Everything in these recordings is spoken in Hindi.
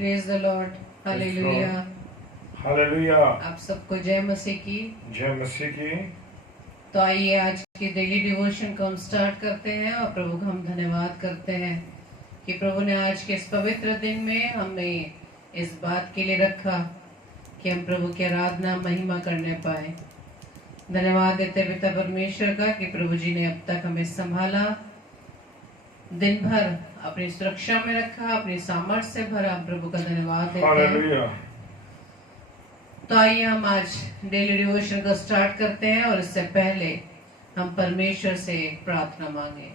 Praise the Lord, hallelujah. Hallelujah. आप सबको जय मसीह की। जय मसीह की। तो आइए आज की डेली डिवोशन को हम स्टार्ट करते हैं और प्रभु का हम धन्यवाद करते हैं कि प्रभु ने आज के इस पवित्र दिन में हमें इस बात के लिए रखा कि हम प्रभु की आराधना महिमा करने पाए। धन्यवाद देते पिता परमेश्वर का कि प्रभु जी ने अब तक हमें संभाला, दिन भर अपनी सुरक्षा में रखा, अपनी सामर्थ्य से भरा। प्रभु का धन्यवाद देते हैं। तो आइए हम आज डेली डिवोशन को स्टार्ट करते हैं और इससे पहले हम परमेश्वर से प्रार्थना मांगे।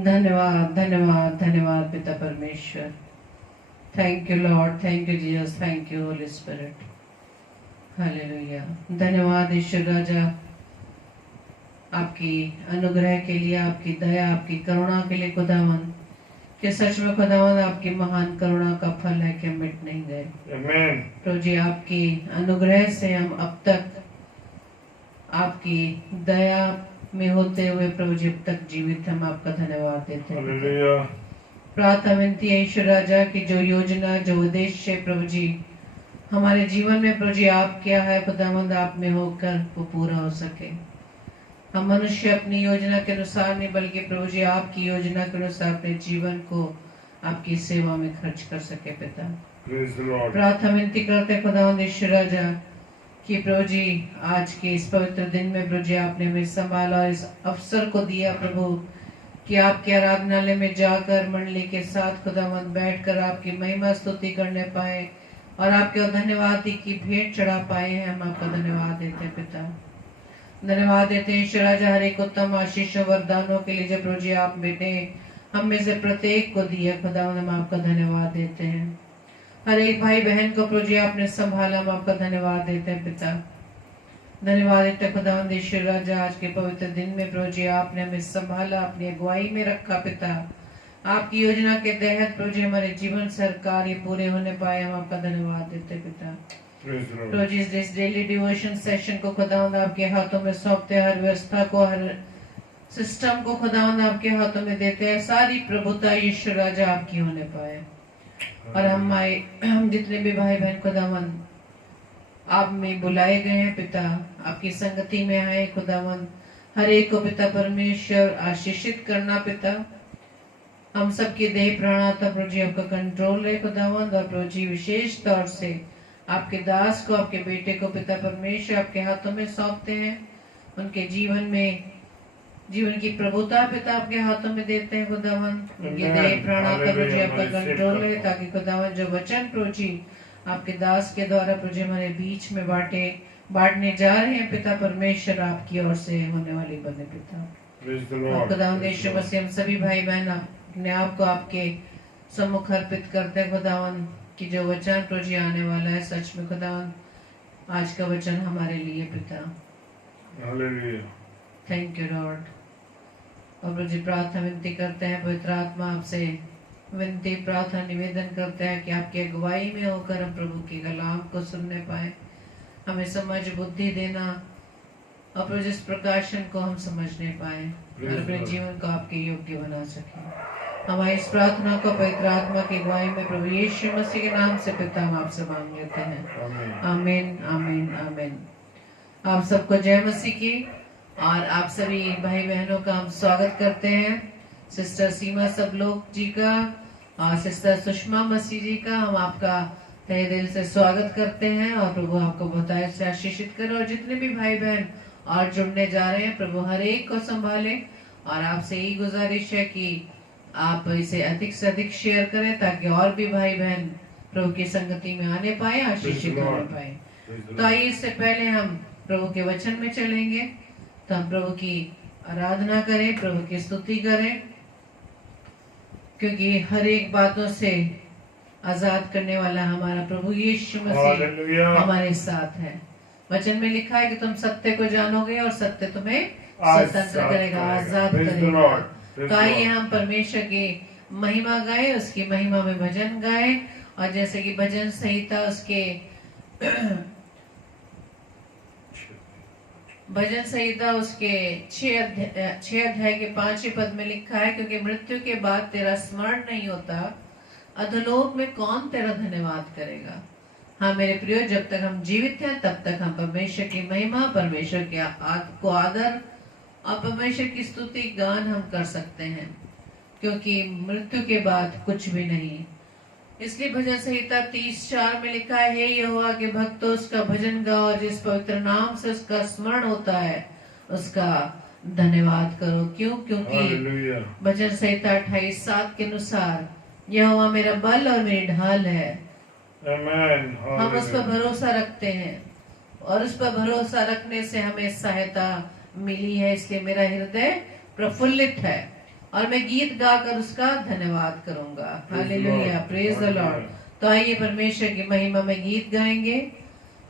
धन्यवाद धन्यवाद धन्यवाद पिता परमेश्वर। Thank you Lord, thank you Jesus, thank you Holi spirit. Hallelujah. धन्यवाद ईश्वर राजा आपकी अनुग्रह के लिए, आपकी दया, आपकी करुणा के लिए खुदावन, कि सच में खुदावन आपकी महान करुणा का फल है कि हम मिट नहीं गए। प्रभु जी आपकी अनुग्रह से हम अब तक आपकी दया में होते हुए प्रभु जी अब तक जीवित, हम आपका धन्यवाद देते हैं। प्रार्थना विनती है ईश्वर राजा की जो योजना, जो उद्देश्य प्रभु जी हमारे जीवन में प्रभु जी आप क्या है खुदावंद आप में होकर वो पूरा हो सके। हम मनुष्य अपनी योजना के अनुसार नहीं बल्कि प्रभु जी आपकी योजना के अनुसार अपने जीवन को आपकी सेवा में खर्च कर सके पिता। प्रार्थना विनती करते खुदावंद ईश्वर राजा कि प्रभु जी आज के इस पवित्र दिन में प्रभु जी आपने हमें संभाला, इस अवसर को दिया प्रभु कि आपके आराधनालय में जाकर मंडली के साथ खुदावंद बैठकर आपकी महिमा स्तुति करने पाए और आपके धन्यवाद की भेंट चढ़ा पाए हैं। हम आपका धन्यवाद देते हैं पिता। धन्यवाद देते हैं ईश्वर राजा हर एक उत्तम आशीषों वरदानों के लिए जो प्रभु जी आप बेटे हम में से प्रत्येक को दिया खुदावंद, हम आपका धन्यवाद देते हैं। हर एक भाई बहन को प्रभु जी आपने संभाला, हम आपका धन्यवाद देते हैं पिता। धन्यवाद देते हैं खुदावंद ईश्वर राजा आज के पवित्र दिन में प्रभु जी आपने हमें संभाला, अपनी अगुवाई में रखा पिता। आपकी योजना के तहत प्रभु जी हमारे जीवन से हर कार्य पूरे होने पाए, हम आपका धन्यवाद देते हैं पिता। प्रभु जी इस डेली डिवोशन सेशन को खुदावंद आपके हाथों में सौंपते हैं, हर व्यवस्था को, हर सिस्टम को खुदावंद आपके हाथों में देते हैं। सारी प्रभुता ईश्वर राजा आपकी होने पाए और हम जितने भी भाई बहन खुदावंद आप में बुलाए गए हैं पिता, आपकी संगति में आए खुदावंद, हर एक को पिता परमेश्वर आशीषित करना पिता। हम सबकी देह प्राण आत्मा प्रभु जी आपका कंट्रोल है खुदावंद, और प्रभु जी विशेष तौर से आपके दास को, आपके बेटे को पिता परमेश्वर आपके हाथों में सौंपते हैं। उनके जीवन में जीवन की प्रभुता पिता आपके हाथों में देते हैं खुदावंद। उनके देह प्राण आत्मा प्रभु जी आपका कंट्रोल है, ताकि खुदावंद जो वचन प्रभु जी आपके दास के द्वारा प्रभु जी हमारे बीच में बांटने जा रहे हैं पिता परमेश्वर आपकी ओर से होने वाली बने पिता। खुदावंद यीशु मसीह हम सभी भाई बहन अपने आप को आपके सम्मुख अर्पित करते हैं खुदावंद कि जो वचन प्रभु जी आने वाला है सच में खुदावंद आज का वचन हमारे लिए पिता। Thank you Lord. और प्रभु जी प्रार्थना विनती करते हैं, पवित्र आत्मा आपसे विनती प्रार्थना निवेदन करते हैं कि आपकी अगुवाई में होकर हम प्रभु के कलाम को सुनने पाए, हमें समझ बुद्धि देना और प्रभु जिस प्रकाशन को हम समझने पाए और अपने जीवन को आपके योग्य बना सके। हमारी इस प्रार्थना को पवित्र आत्मा की अगुवाई में प्रभु यीशु मसीह के नाम से पिता हम आपसे मांग लेते हैं। आमीन आमीन आमीन। आप सबको जय मसीह की और आप सभी भाई बहनों का हम स्वागत करते हैं। सिस्टर सीमा सब लोग जी का और सिस्टर सुषमा मसीह जी का हम आपका तहे दिल से स्वागत करते हैं और प्रभु आपको बहुत से आशीषित करे। और जितने भी भाई बहन और जुड़ने जा रहे हैं प्रभु हर एक को संभाले और आपसे यही गुजारिश है कि आप इसे अधिक से अधिक शेयर करें ताकि और भी भाई बहन प्रभु की संगति में आने पाए, आशीषित होने पाए। तो आइए इससे पहले हम प्रभु के वचन में चलेंगे, तो हम प्रभु की आराधना करें, प्रभु की स्तुति करें, क्योंकि हर एक बातों से आजाद करने वाला हमारा प्रभु यीशु मसीह हमारे साथ है। वचन में लिखा है कि तुम सत्य को जानोगे और सत्य तुम्हें स्वतंत्र करेगा, आजाद करेगा। तो आइए हम परमेश्वर की महिमा गाए, उसकी महिमा में भजन गाए। और जैसे कि भजन संहिता उसके भजन संहिता उसके 6 अध्याय के 5वें पद में लिखा है, क्योंकि मृत्यु के बाद तेरा स्मरण नहीं होता, अधोलोक में कौन तेरा धन्यवाद करेगा। हाँ मेरे प्रियो, जब तक हम जीवित हैं तब तक हम परमेश्वर की महिमा, परमेश्वर के को आदर और परमेश्वर की स्तुति गान हम कर सकते हैं, क्योंकि मृत्यु के बाद कुछ भी नहीं। इसलिए भजन संहिता 30:4 में लिखा है, हे यहोवा के भक्तों उसका भजन गाओ, जिस पवित्र नाम से उसका स्मरण होता है उसका धन्यवाद करो। क्यों? क्योंकि भजन संहिता 28:7 के अनुसार यहोवा मेरा बल और मेरी ढाल है। हम उस पर भरोसा रखते हैं और उस पर भरोसा रखने से हमें सहायता मिली है, इसलिए मेरा हृदय प्रफुल्लित है और मैं गीत गाकर उसका धन्यवाद करूंगा। Hallelujah, praise the Lord. तो आइए परमेश्वर की महिमा में गीत गाएंगे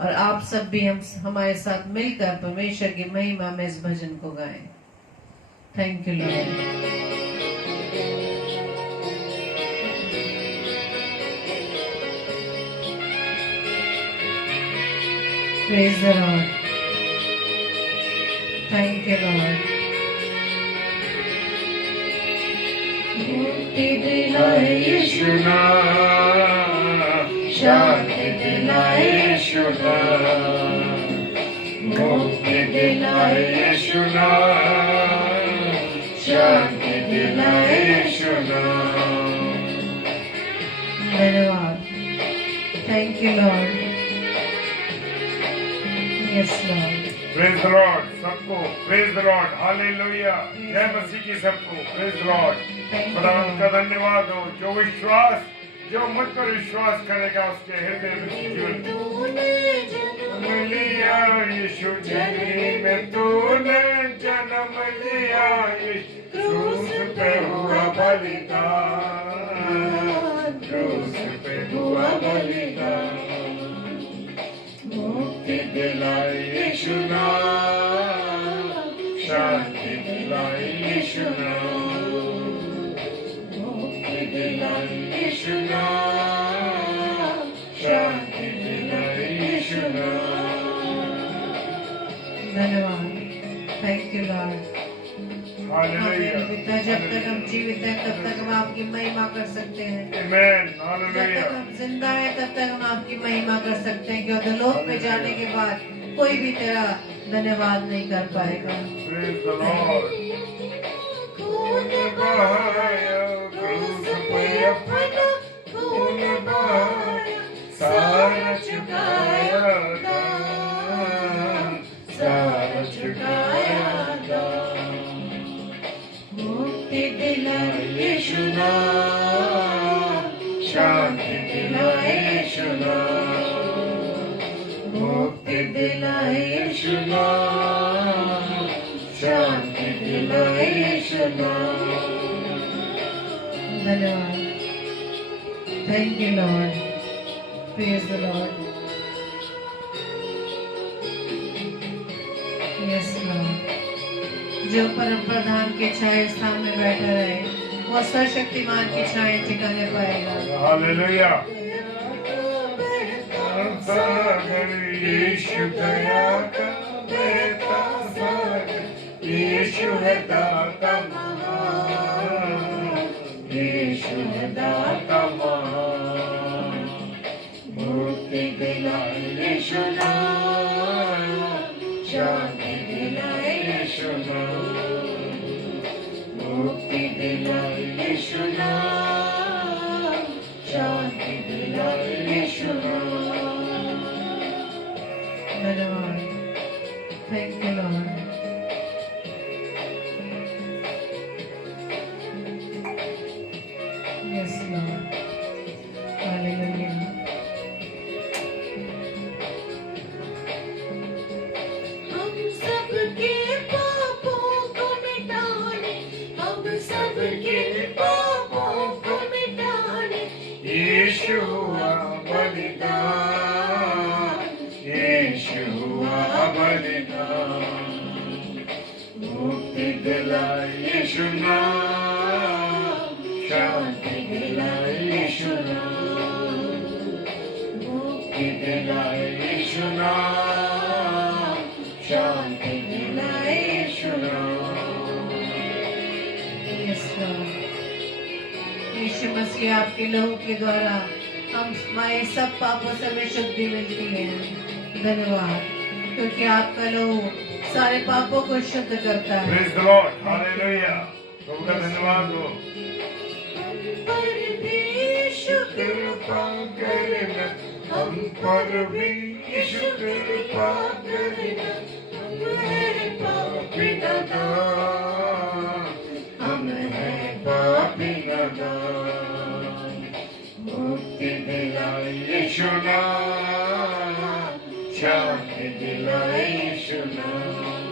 और आप सब भी हमारे साथ मिलकर परमेश्वर की महिमा में इस भजन को गाएं। Thank you Lord. Praise the Lord. Thank you, Lord. मुक्ति दिलाए यीशु नाम, शांति दिलाए यीशु नाम, मुक्ति दिलाए यीशु नाम, शांति दिलाए यीशु नाम। धन्यवाद। Thank you, Lord. Yes, Lord. Praise the Lord सबको, Praise the Lord, Hallelujah, जय मसीह की सबको, Praise the Lord। खुदावंद का धन्यवाद हो, जो मुझ पर विश्वास करेगा उसके हृदय में जीवन लिया। यीशु जनी में तूने जन्म लिया, क्रूस पे हुआ बलिदान, क्रूस पे हुआ बलिदान। मुक्ति दिलाई यीशु नाम, शांति दिलाई यीशु नाम, मुक्ति दिलाई यीशु नाम, शांति दिलाई यीशु नाम। धन्यवाद। Thank you Lord. पिता, जब तक हम जीवित हैं तब तक हम आपकी महिमा कर सकते हैं। जब तक हम जिंदा हैं तब तक हम आपकी महिमा कर सकते हैं, क्योंकि अधोलोक में जाने के बाद कोई भी तेरा धन्यवाद नहीं कर पाएगा। खून बहाया क्रूस पे अपना, खून बहाया सारा चुकाया दाम, सारा चुकाया दाम। मुक्ति दिलाए यीशु नाम, शांति दिलाए यीशु नाम, मुक्ति दिलाए यीशु नाम, शांति दिलाए यीशु नाम। धन्यवाद। Thank you Lord. Praise the Lord. Yes Lord. जो परम प्रधान के छाया स्थान में बैठा रहे वो सर्वशक्तिमान की छाया ठिकाने पाएगा। हालेलुया। यीशु दया का बेटा सागर, यीशु है दाता महान, यीशु है दाता महान। मुक्ति दिलाए यीशु नाम, शांति दिलाए यीशु नाम, मुक्ति दिलाए यीशु नाम, शांति दिलाए यीशु नाम। धन्यवाद। Thank you Lord. Yes Lord. Hallelujah. हम सबके पापों को मिटाने, हम सबके पापों को मिटाने यीशु हुआ बलिदान, यीशु हुआ बलिदान। मुक्ति दिलाए यीशु नाम, शांति दिलाए यीशु नाम, मुक्ति दिलाए यीशु नाम, शांति दिलाए यीशु नाम। Yes Lord. यीशु मसीह आपके लहू के द्वारा हम हमारे सब पापों से हमें शुद्धि मिलती है। धन्यवाद, क्योंकि आपका लहू सारे पापों को शुद्ध करता है। Praise the Lord. Hallelujah. प्रभु का धन्यवाद हो। पर भी शुक्र करना, हम पर भी शुक्र करना, हम हैं पापी नादान, हम हैं पापी नादान। मुक्ति दिलाए यीशु नाम, शांति दिलाए यीशु नाम,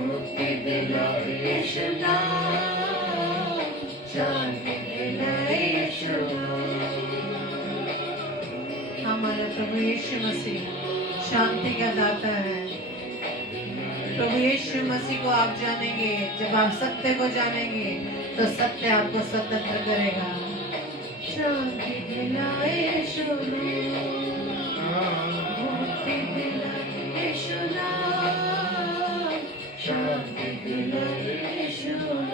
मुक्ति दिलाए यीशु नाम, शांति दिलाए यीशु नाम। हमारा प्रभु यीशु मसीह शांति का दाता है। प्रभु यीशु मसीह को आप जानेंगे, जब आप सत्य को जानेंगे तो सत्य आपको स्वतंत्र करेगा। शांति दिलाए यीशु नाम, मुक्ति दिलाए यीशु नाम, शांति दिलाए यीशु नाम।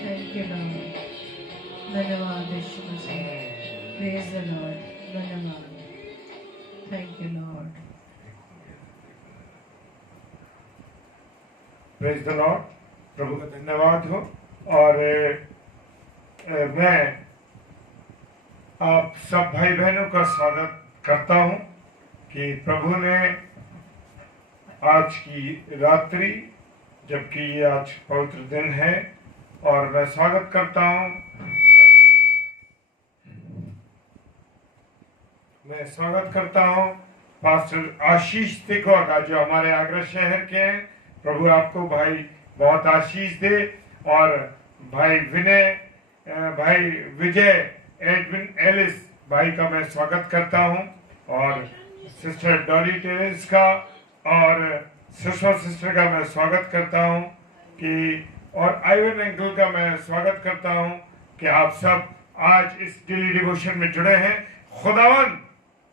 Thank you Lord. धन्यवाद Yeshu Masih. Praise the Lord. धन्यवाद। Thank you Lord. Praise the Lord. प्रभु का धन्यवाद हो। और मैं आप सब भाई बहनों का स्वागत करता हूं कि प्रभु ने आज की रात्रि, जबकि ये आज पवित्र दिन है, और मैं स्वागत करता हूं, मैं स्वागत करता हूं पास्टर आशीष तिखवा का, जो हमारे आगरा शहर के हैं। प्रभु आपको भाई बहुत आशीष दे। और भाई विजय एडविन एलिस भाई का मैं स्वागत करता हूं, और सिस्टर डॉली टेरेस का और सुषमा सिस्टर का मैं स्वागत करता हूं कि, और आइवन अंकल का मैं स्वागत करता हूं कि आप सब आज इस डेली डिवोशन में जुड़े हैं। खुदावन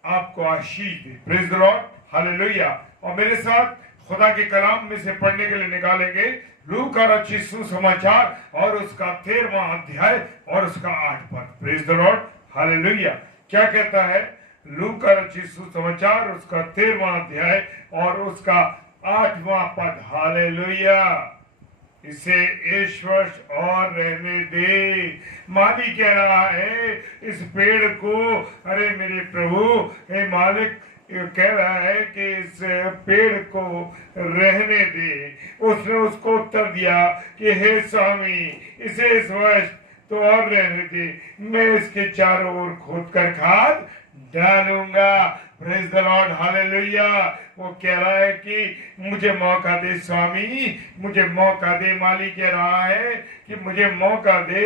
आपको आशीष दे। Praise the Lord. हालेलुया। और मेरे साथ खुदा के कलाम में से पढ़ने के लिए निकालेंगे लूका का रचित सुसमाचार और उसका 13वां अध्याय और उसका 8 पद। Praise the Lord. हालेलुया। क्या कहता है? लूका का रचित सुसमाचार, उसका 13वां अध्याय और उसका 8वां पद। हालेलुया। इसे इस वर्ष और रहने दे। माली कह रहा है इस पेड़ को, अरे मेरे प्रभु, हे मालिक कह रहा है कि इस पेड़ को रहने दे। उसने उसको उत्तर दिया कि हे स्वामी, इसे इस वर्ष तो और रहने दे, मैं इसके चारों ओर खोद कर खाद डालूंगा। Praise the Lord. हालेलुया। वो कह रहा है कि मुझे मौका दे स्वामी, मुझे मौका दे। माली कह रहा है कि मुझे मौका दे।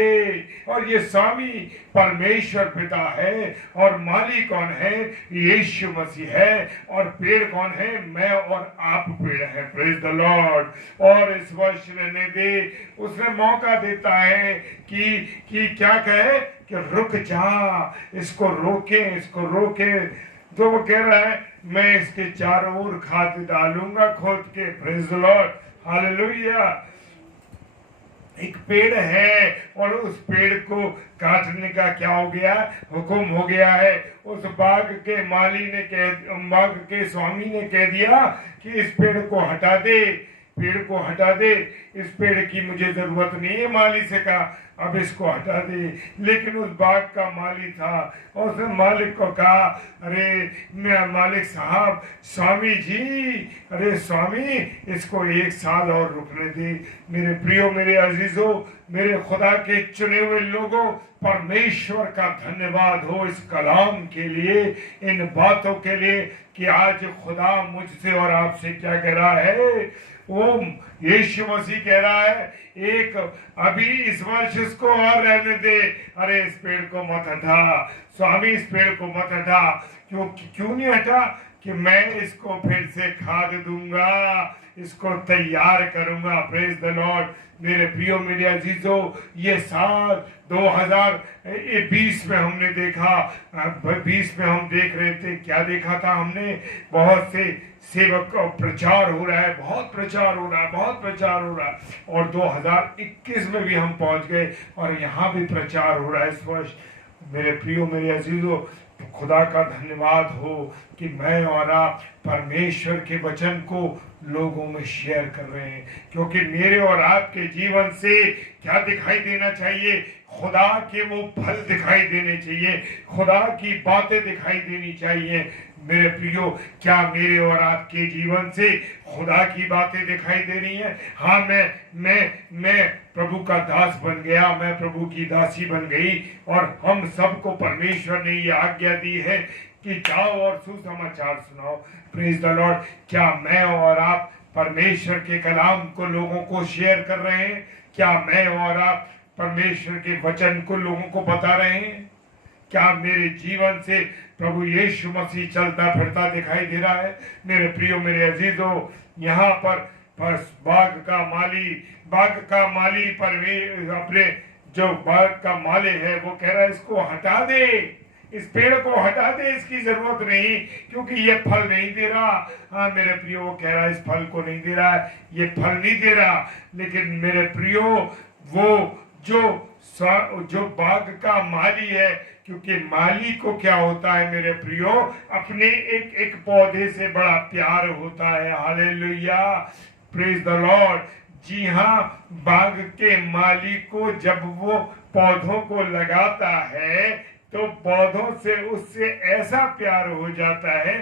और ये स्वामी परमेश्वर पिता है, और माली कौन है? यीशु मसीह है। और पेड़ कौन है? मैं और आप पेड़ है। Praise the Lord. और इस वर्ष रहने दे। उसने मौका देता है कि क्या कहे कि रुक जा, इसको रोके, इसको रोके। तो वो कह रहा है मैं इसके चारों ओर खाद डालूंगा खोद के। Praise the Lord. हालेलुया। एक पेड़ है और उस पेड़ को काटने का क्या हो गया? हुक्म हो गया है। उस बाग के माली ने बाग के स्वामी ने कह दिया कि इस पेड़ को हटा दे, पेड़ को हटा दे, इस पेड़ की मुझे जरूरत नहीं है। माली से कहा अब इसको हटा दे। लेकिन उस बाग का माली था और उसने मालिक को कहा, अरे मैं मालिक साहब, स्वामी जी, अरे स्वामी, इसको 1 साल और रुकने दे। मेरे प्रियो, मेरे अजीजों, मेरे खुदा के चुने हुए लोगों, परमेश्वर का धन्यवाद हो इस कलाम के लिए, इन बातों के लिए कि आज खुदा मुझसे और आपसे क्या कह रहा है। वो यीशु मसीह कह रहा है एक अभी इस वर्ष इसको और रहने दे। अरे इस पेड़ को मत हटा स्वामी, इस पेड़ को मत हटा। क्यों नहीं हटा? कि मैं इसको फिर से खाद दूंगा, इसको तैयार करूंगा। Praise the Lord. मेरे प्रियो मेरे अजीजों, ये साल 2020 में हमने देखा, 20 में हम देख रहे थे, क्या देखा था हमने? बहुत से सेवक का प्रचार हो रहा है, बहुत प्रचार हो रहा है, बहुत प्रचार हो रहा है। और 2021 में भी हम पहुंच गए और यहाँ भी प्रचार हो रहा है इस वर्ष। मेरे प्रियो मेरे अजीजों, खुदा का धन्यवाद हो कि मैं और आप परमेश्वर के वचन को लोगों में शेयर कर रहे हैं, क्योंकि मेरे और आपके जीवन से क्या दिखाई देना चाहिए? खुदा के वो फल दिखाई देने चाहिए, खुदा की बातें दिखाई देनी चाहिए। मेरे प्रियो, क्या मेरे और आपके जीवन से खुदा की बातें दिखाई दे रही हैं? हाँ, मैं प्रभु का दास बन गया, मैं प्रभु की दासी बन गई, और हम सबको परमेश्वर ने ये आज्ञा दी है कि जाओ और सुसमाचार सुनाओ। Praise the Lord. क्या मैं और आप परमेश्वर के कलाम को लोगों को शेयर कर रहे हैं? क्या मैं और आप परमेश्वर के वचन को लोगों को बता रहे हैं? क्या मेरे जीवन से प्रभु यीशु मसीह चलता फिरता दिखाई दे रहा है? मेरे प्रियो मेरे अजीजों, यहाँ पर बाग का माली अपने जो बाग का माले है वो कह रहा है इसको हटा दे, इस पेड़ को हटा दे, इसकी जरूरत नहीं, क्योंकि ये फल नहीं दे रहा। हाँ मेरे प्रियो, वो कह रहा है इस फल को नहीं दे रहा है, ये फल नहीं दे रहा। लेकिन मेरे प्रियो, वो जो बाग का माली है, क्योंकि माली को क्या होता है मेरे प्रियो? अपने एक पौधे से बड़ा प्यार होता है। Hallelujah, praise the Lord. जी हाँ, बाग के माली को जब वो पौधों को लगाता है तो पौधों से उससे ऐसा प्यार हो जाता है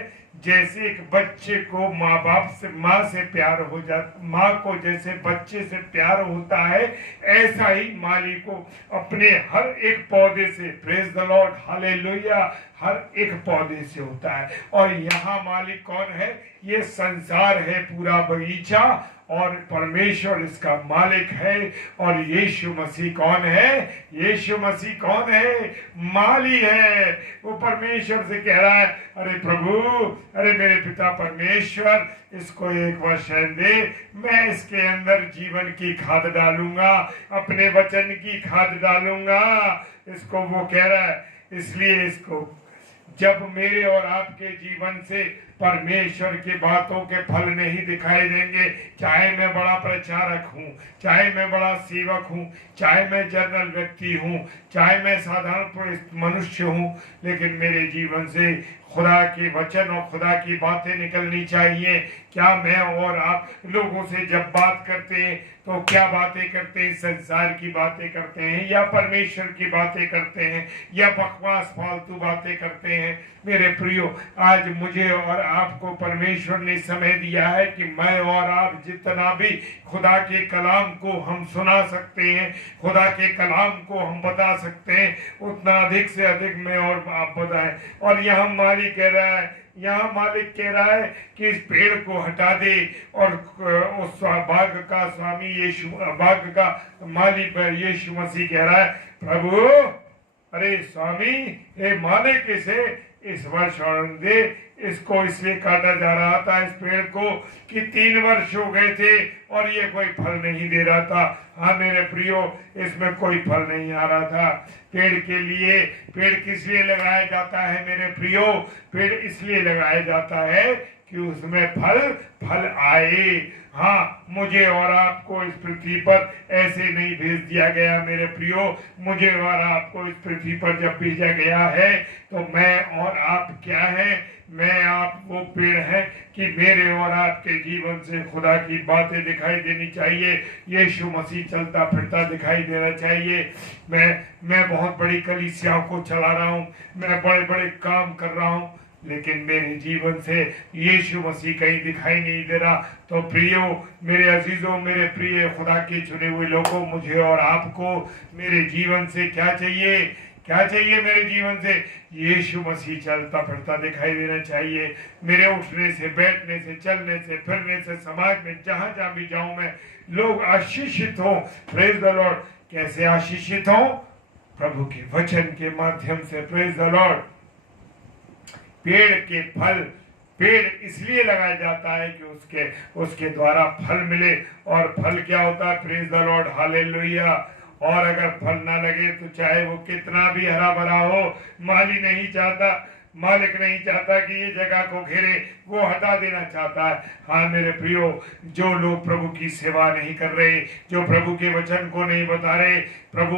जैसे एक बच्चे को माँ से प्यार हो जाता, माँ को जैसे बच्चे से प्यार होता है, ऐसा ही माली को अपने हर एक पौधे से, प्रेज द लॉर्ड, हालेलुया, हर एक पौधे से होता है। और यहाँ मालिक कौन है? ये संसार है, पूरा बगीचा, और परमेश्वर इसका मालिक है। और यीशु मसीह कौन है? यीशु मसीह कौन है? माली है। वो परमेश्वर से कह रहा है, अरे प्रभु, अरे मेरे पिता परमेश्वर, इसको एक वर्ष दे, मैं इसके अंदर जीवन की खाद डालूंगा, अपने वचन की खाद डालूंगा। इसको वो कह रहा है। इसलिए इसको जब मेरे और आपके जीवन से परमेश्वर की बातों के फल नहीं दिखाई देंगे, चाहे मैं बड़ा प्रचारक हूँ, चाहे मैं बड़ा सेवक हूँ, चाहे मैं जनरल व्यक्ति हूँ, चाहे मैं साधारण मनुष्य हूँ, लेकिन मेरे जीवन से खुदा के वचन और खुदा की बातें निकलनी चाहिए। क्या मैं और आप लोगों से जब बात करते हैं तो क्या बातें करते हैं? संसार की बातें करते हैं, या परमेश्वर की बातें करते हैं, या बकवास फालतू बातें करते हैं? मेरे प्रियो, आज मुझे और आपको परमेश्वर ने समय दिया है कि मैं और आप जितना भी खुदा के कलाम को हम सुना सकते हैं, खुदा के कलाम को हम बता सकते हैं, उतना अधिक से अधिक मैं और आप बताएं। और यहाँ मालिक कह रहा है, यहाँ मालिक कह रहा है कि इस पेड़ को हटा दे। और उस बाग का स्वामी यीशु, बाग का मालिक यीशु मसीह कह रहा है, प्रभु, अरे स्वामी, हे मालिक, इसे इस वर्ष और दे। इसको इसलिए काटा जा रहा था, इस पेड़ को, कि 3 वर्ष हो गए थे और ये कोई फल नहीं दे रहा था। हाँ मेरे प्रियो, इसमें कोई फल नहीं आ रहा था। पेड़ के लिए, पेड़ किस लिए लगाया जाता है मेरे प्रियो? पेड़ इसलिए लगाया जाता है कि उसमें फल आए। हाँ, मुझे और आपको इस पृथ्वी पर ऐसे नहीं भेज दिया गया मेरे प्रियो। मुझे और आपको इस पृथ्वी पर जब भेजा गया है तो मैं और आप क्या हैं? मैं आप वो पेड़ हैं कि मेरे और आपके जीवन से खुदा की बातें दिखाई देनी चाहिए, यीशु मसीह चलता फिरता दिखाई देना चाहिए। मैं बहुत बड़ी कलीसियाओं को चला रहा हूँ, मैं बड़े बड़े काम कर रहा हूँ, लेकिन मेरे जीवन से यीशु मसीह कहीं दिखाई नहीं दे रहा। तो प्रियो, मेरे अजीजों, मेरे प्रिय खुदा के चुने हुए लोगों, मुझे और आपको मेरे जीवन से क्या चाहिए? क्या चाहिए मेरे जीवन से? यीशु मसीह चलता फिरता दिखाई देना चाहिए। मेरे उठने से, बैठने से, चलने से, फिरने से, समाज में जहां जहां भी जाऊं मैं, लोग आशीषित हो। Praise the Lord. कैसे आशीषित हो? प्रभु के वचन के माध्यम से। Praise the Lord. पेड़ के फल पेड़ इसलिए लगाया जाता है कि उसके द्वारा फल मिले। और फल क्या होता है? Praise the Lord, hallelujah. और अगर फल ना लगे तो चाहे वो कितना भी हरा भरा हो, मालिक नहीं चाहता कि ये जगह को घेरे, वो हटा देना चाहता है। हाँ मेरे प्रियो, जो लोग प्रभु की सेवा नहीं कर रहे, जो प्रभु के वचन को नहीं बता रहे, प्रभु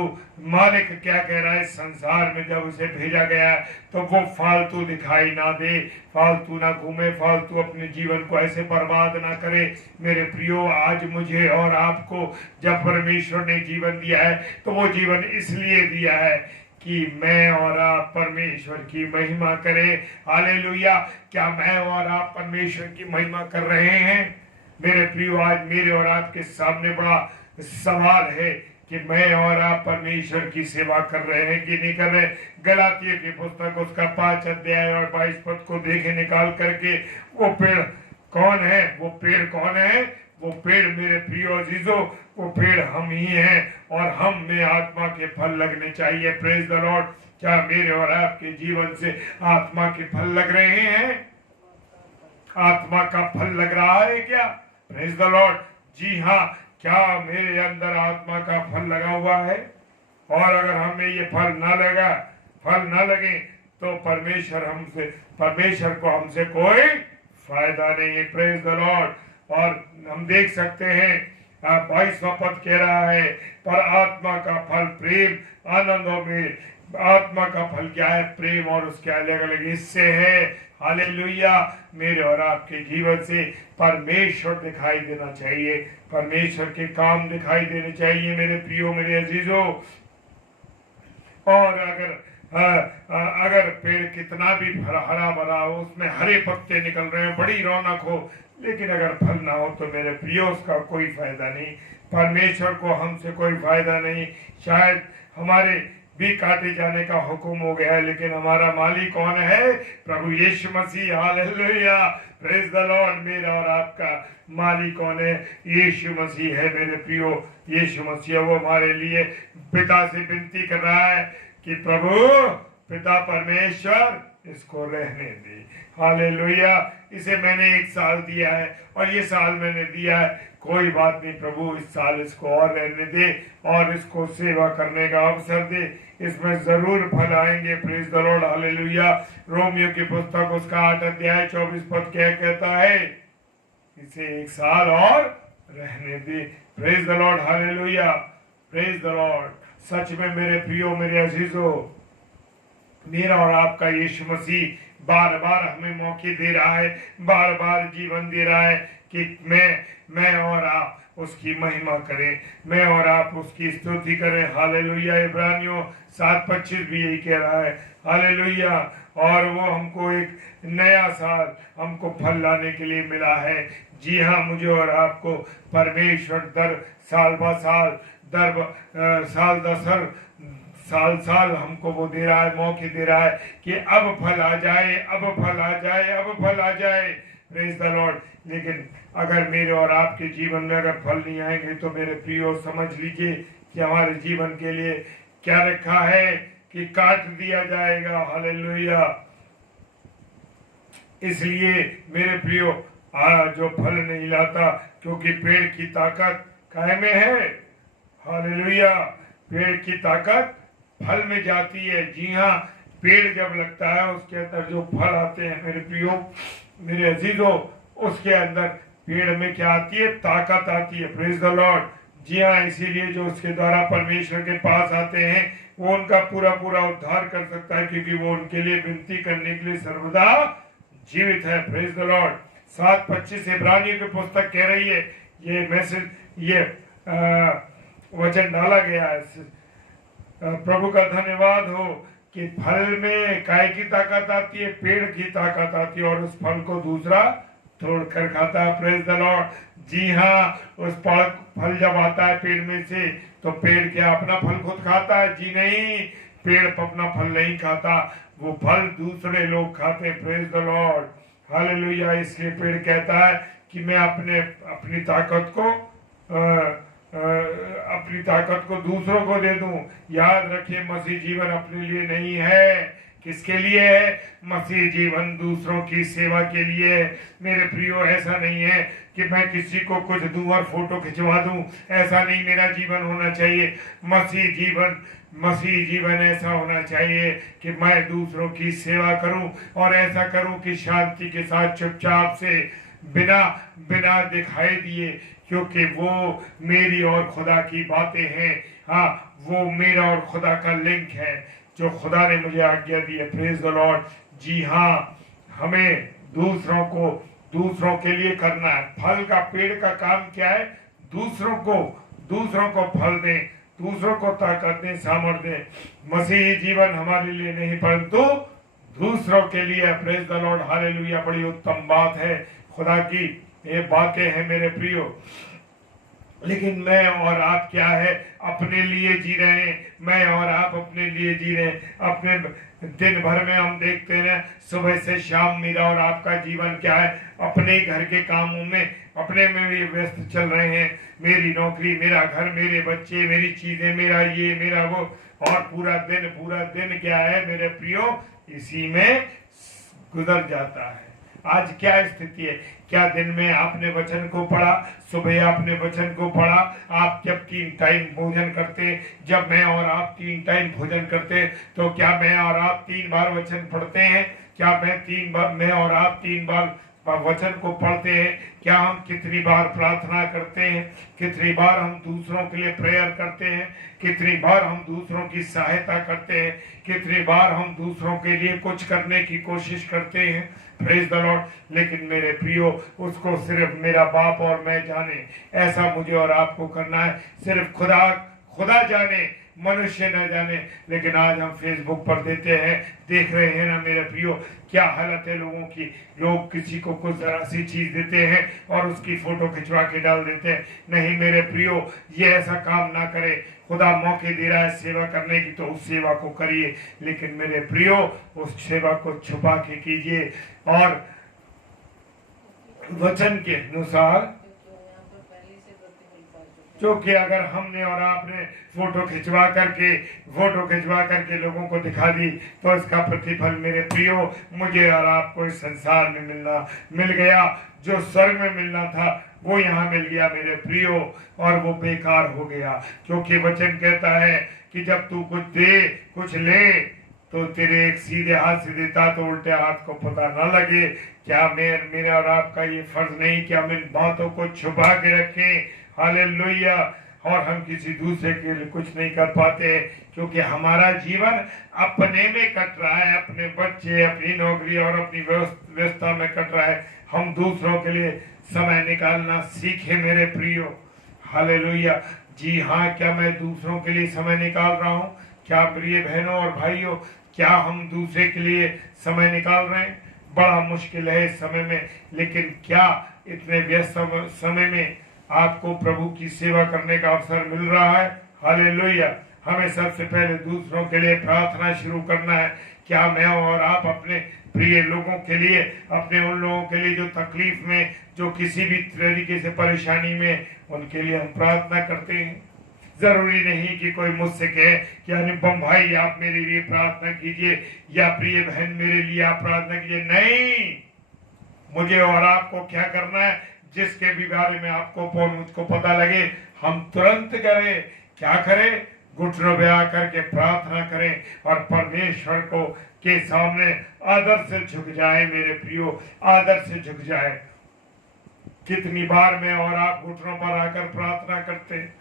मालिक क्या कह रहा है, संसार में जब उसे भेजा गया तो वो फालतू दिखाई ना दे, फालतू ना घूमे, फालतू अपने जीवन को ऐसे बर्बाद ना करे। मेरे प्रियो, आज मुझे और आपको जब परमेश्वर ने जीवन दिया है तो वो जीवन इसलिए दिया है कि मैं और आप परमेश्वर की महिमा करें। हालेलुया। क्या मैं और आप परमेश्वर की महिमा कर रहे हैं? मेरे प्रियो, आज मेरे और आपके सामने बड़ा सवाल है कि मैं और आप परमेश्वर की सेवा कर रहे हैं कि नहीं कर रहे। गलातियों की पुस्तक उसका 5 अध्याय और 22 पद को देखे निकाल करके, वो पेड़ कौन है? वो पेड़ कौन है? वो पेड़ मेरे प्रियो अजीजों, वो पेड़ हम ही हैं और हम में आत्मा के फल लगने चाहिए। Praise the Lord. क्या मेरे और आपके जीवन से आत्मा के फल लग रहे हैं? आत्मा का फल लग रहा है क्या? Praise the Lord. जी हाँ, क्या मेरे अंदर आत्मा का फल लगा हुआ है? और अगर हमें ये फल ना लगे तो परमेश्वर को हमसे कोई फायदा नहीं है। Praise the Lord. और हम देख सकते हैं 22वां पद कह रहा है, पर आत्मा का फल प्रेम, आनंद और मेल। आत्मा का फल क्या है? प्रेम, और उसके अलग अलग हिस्से हैं। हालेलुया। मेरे और आपके जीवन से परमेश्वर दिखाई देना चाहिए, परमेश्वर के काम दिखाई देने चाहिए मेरे प्रियो, मेरे अजीजों। और अगर पेड़ कितना भी हरा भरा हो, उसमें हरे पत्ते निकल रहे हो, बड़ी रौनक हो, लेकिन अगर फल ना हो तो मेरे प्रियो उसका कोई फायदा नहीं। परमेश्वर को हमसे कोई फायदा नहीं। शायद हमारे भी काटे जाने का हुक्म हो गया है, लेकिन हमारा मालिक कौन है? प्रभु यीशु मसीह। हालेलुया। Praise the Lord. मेरा और आपका मालिक कौन है? यीशु मसीह है मेरे प्रियो। यीशु मसीह वो हमारे लिए पिता से विनती कर रहा है कि प्रभु पिता परमेश्वर इसको रहने दे। हालेलुया। इसे मैंने 1 साल दिया है और ये साल मैंने दिया है, कोई बात नहीं प्रभु, इस साल इसको और रहने दे और इसको सेवा करने का अवसर दे, इसमें जरूर फल आएंगे। Praise the Lord. Hallelujah. Romeo की पुस्तक उसका 8 अध्याय 24 पद क्या कहता है? इसे 1 साल और रहने दे। Praise the Lord. Hallelujah. Praise the Lord. सच में मेरे प्रियो, मेरे अजीजों, मेरा और आपका यीशु मसीह बार बार हमें मौके दे रहा है, बार बार जीवन दे रहा है कि मैं और आप उसकी महिमा करें, मैं और आप उसकी स्तुति करें। हालेलुया। इब्रानियों 7:25 भी यही कह रहा है। हालेलुया। और वो हमको एक नया साल हमको फल लाने के लिए मिला है। जी हाँ, मुझे और आपको परमेश्वर साल हमको वो दे रहा है, मौके दे रहा है कि अब फल आ जाए, अब फल आ जाए, अब फल आ जाए। Praise the Lord. लेकिन अगर मेरे और आपके जीवन में अगर फल नहीं आएंगे तो मेरे प्रियो समझ लीजिए कि हमारे जीवन के लिए क्या रखा है कि काट दिया जाएगा। हालेलुया। इसलिए मेरे प्रियो, जो फल नहीं लाता, क्योंकि पेड़ की ताकत काहे में है? हालेलुया। पेड़ की ताकत फल में जाती है। जी हाँ, पेड़ जब लगता है उसके अंदर जो फल आते हैं मेरे प्रियो, मेरे अजीजों, उसके अंदर पेड़ में क्या आती है? ताकत आती है। Praise the Lord. जी हाँ, इसीलिए जो उसके द्वारा परमेश्वर के पास आते हैं वो उनका पूरा उद्धार कर सकता है, क्योंकि वो उनके लिए विनती करने के लिए सर्वदा जीवित है। Praise the Lord. 7:25 इब्रानियों की पुस्तक कह रही है, ये मैसेज, ये वचन डाला गया है। प्रभु का धन्यवाद हो कि फल में काय की ताकत आती है? पेड़ की ताकत आती है, और उस फल को दूसरा तोड़कर खाता है। Praise the Lord. जी हाँ, उस फल जब आता है पेड़ में से तो पेड़ क्या अपना फल खुद खाता है? जी नहीं, पेड़ अपना फल नहीं खाता, वो फल दूसरे लोग खाते। Praise the Lord. हालेलुया। इसलिए पेड़ कहता है कि मैं अपनी ताकत को दूसरों को दे दूं। याद रखिए, मसीह जीवन अपने लिए नहीं है, किसके लिए है? मसीह जीवन दूसरों की सेवा के लिए है। मेरे प्रियो, ऐसा नहीं है कि मैं किसी को कुछ दूं और फोटो खिंचवा दूं, ऐसा नहीं मेरा जीवन होना चाहिए। मसीह जीवन ऐसा होना चाहिए कि मैं दूसरों की सेवा करूं और ऐसा करूं कि शांति के साथ चुपचाप से बिना बिना दिखाई दिए, क्योंकि वो मेरी और खुदा की बातें हैं। हाँ, वो मेरा और खुदा का लिंक है जो खुदा ने मुझे आज्ञा दी है। Praise the Lord. जी हाँ, हमें दूसरों के लिए करना है। फल का पेड़ का काम क्या है? दूसरों को फल दें, दूसरों को ताकत दें, सामर्थ्य दें। मसीही जीवन हमारे लिए नहीं परंतु दूसरों के लिए। Praise the Lord, hallelujah. बड़ी उत्तम बात है, खुदा की ये बातें हैं मेरे प्रियो। लेकिन मैं और आप क्या है? अपने लिए जी रहे हैं। मैं और आप अपने लिए जी रहे हैं। अपने दिन भर में हम देखते हैं सुबह से शाम मेरा और आपका जीवन क्या है? अपने घर के कामों में, अपने में भी व्यस्त चल रहे हैं। मेरी नौकरी, मेरा घर, मेरे बच्चे, मेरी चीजें, मेरा ये, मेरा वो, और पूरा दिन क्या है मेरे प्रियो? इसी में गुजर जाता है। आज क्या स्थिति है? क्या दिन में आपने वचन को पढ़ा? सुबह आपने वचन को पढ़ा? आप जब 3 टाइम भोजन करते, जब मैं और आप 3 टाइम भोजन करते, तो क्या मैं और आप 3 बार वचन पढ़ते हैं? क्या मैं और आप 3 बार वचन को पढ़ते हैं? क्या हम कितनी बार प्रार्थना करते हैं? कितनी बार हम दूसरों के लिए प्रेयर करते हैं? कितनी बार हम दूसरों की सहायता करते हैं? कितनी बार हम दूसरों के लिए कुछ करने की कोशिश करते हैं? Praise the Lord. लेकिन मेरे प्रियो, उसको सिर्फ मेरा बाप और मैं जाने, ऐसा मुझे और आपको करना है। सिर्फ खुदा जाने, मनुष्य न जाने। लेकिन आज हम फेसबुक पर देख रहे हैं ना मेरे प्रियो, क्या हालत है लोगों की। लोग किसी को कुछ जरा सी चीज देते हैं और उसकी फोटो खिंचवा के डाल देते हैं। नहीं मेरे प्रियो, ये ऐसा काम ना करे। खुदा मौके दे रहा है सेवा करने की, तो उस सेवा को करिए। लेकिन मेरे प्रियो, उस सेवा को छुपा के कीजिए और वचन के अनुसार। क्योंकि अगर हमने और आपने फोटो खिंचवा करके लोगों को दिखा दी, तो इसका प्रतिफल मेरे प्रियो मुझे और आपको इस संसार में मिल गया। जो स्वर्ग में मिलना था वो यहाँ मिल गया मेरे प्रियो, और वो बेकार हो गया। क्योंकि वचन कहता है कि जब तू कुछ ले तो तेरे एक सीधे हाथ से देता तो उल्टे हाथ को पता न लगे। क्या मेरे और आपका ये फर्ज नहीं कि हम इन बातों को छुपा के रखें? हालेलुया। और हम किसी दूसरे के लिए कुछ नहीं कर पाते, क्योंकि हमारा जीवन अपने में कट रहा है। अपने बच्चे, अपनी नौकरी और अपनी व्यवस्था में कट रहा है। हम दूसरों के लिए समय निकालना सीखे मेरे प्रियो। हालेलुया। जी हाँ, क्या मैं दूसरों के लिए समय निकाल रहा हूँ? क्या प्रिय बहनों और भाइयों, क्या हम दूसरे के लिए समय निकाल रहे हैं? बड़ा मुश्किल है इस समय में। लेकिन क्या इतने व्यस्त समय में आपको प्रभु की सेवा करने का अवसर मिल रहा है? हालेलुया। हमें सबसे पहले दूसरों के लिए प्रार्थना शुरू करना है। क्या मैं और आप अपने प्रिय लोगों के लिए, अपने उन लोगों के लिए जो तकलीफ में, जो किसी भी तरीके से परेशानी में, उनके लिए हम प्रार्थना करते हैं? जरूरी नहीं कि कोई मुझसे कहे कि अनुपम भाई आप मेरे लिए प्रार्थना कीजिए, या प्रिय बहन मेरे लिए आप प्रार्थना कीजिए। नहीं, मुझे और आपको क्या करना है? जिसके भी बारे में आपको मुझको पता लगे, हम तुरंत करें। क्या करें? घुटनों पे आकर के प्रार्थना करें और परमेश्वर को के सामने आदर से झुक जाए मेरे प्रियो, आदर से झुक जाए। कितनी बार मैं और आप घुटनों पर आकर प्रार्थना करते हैं?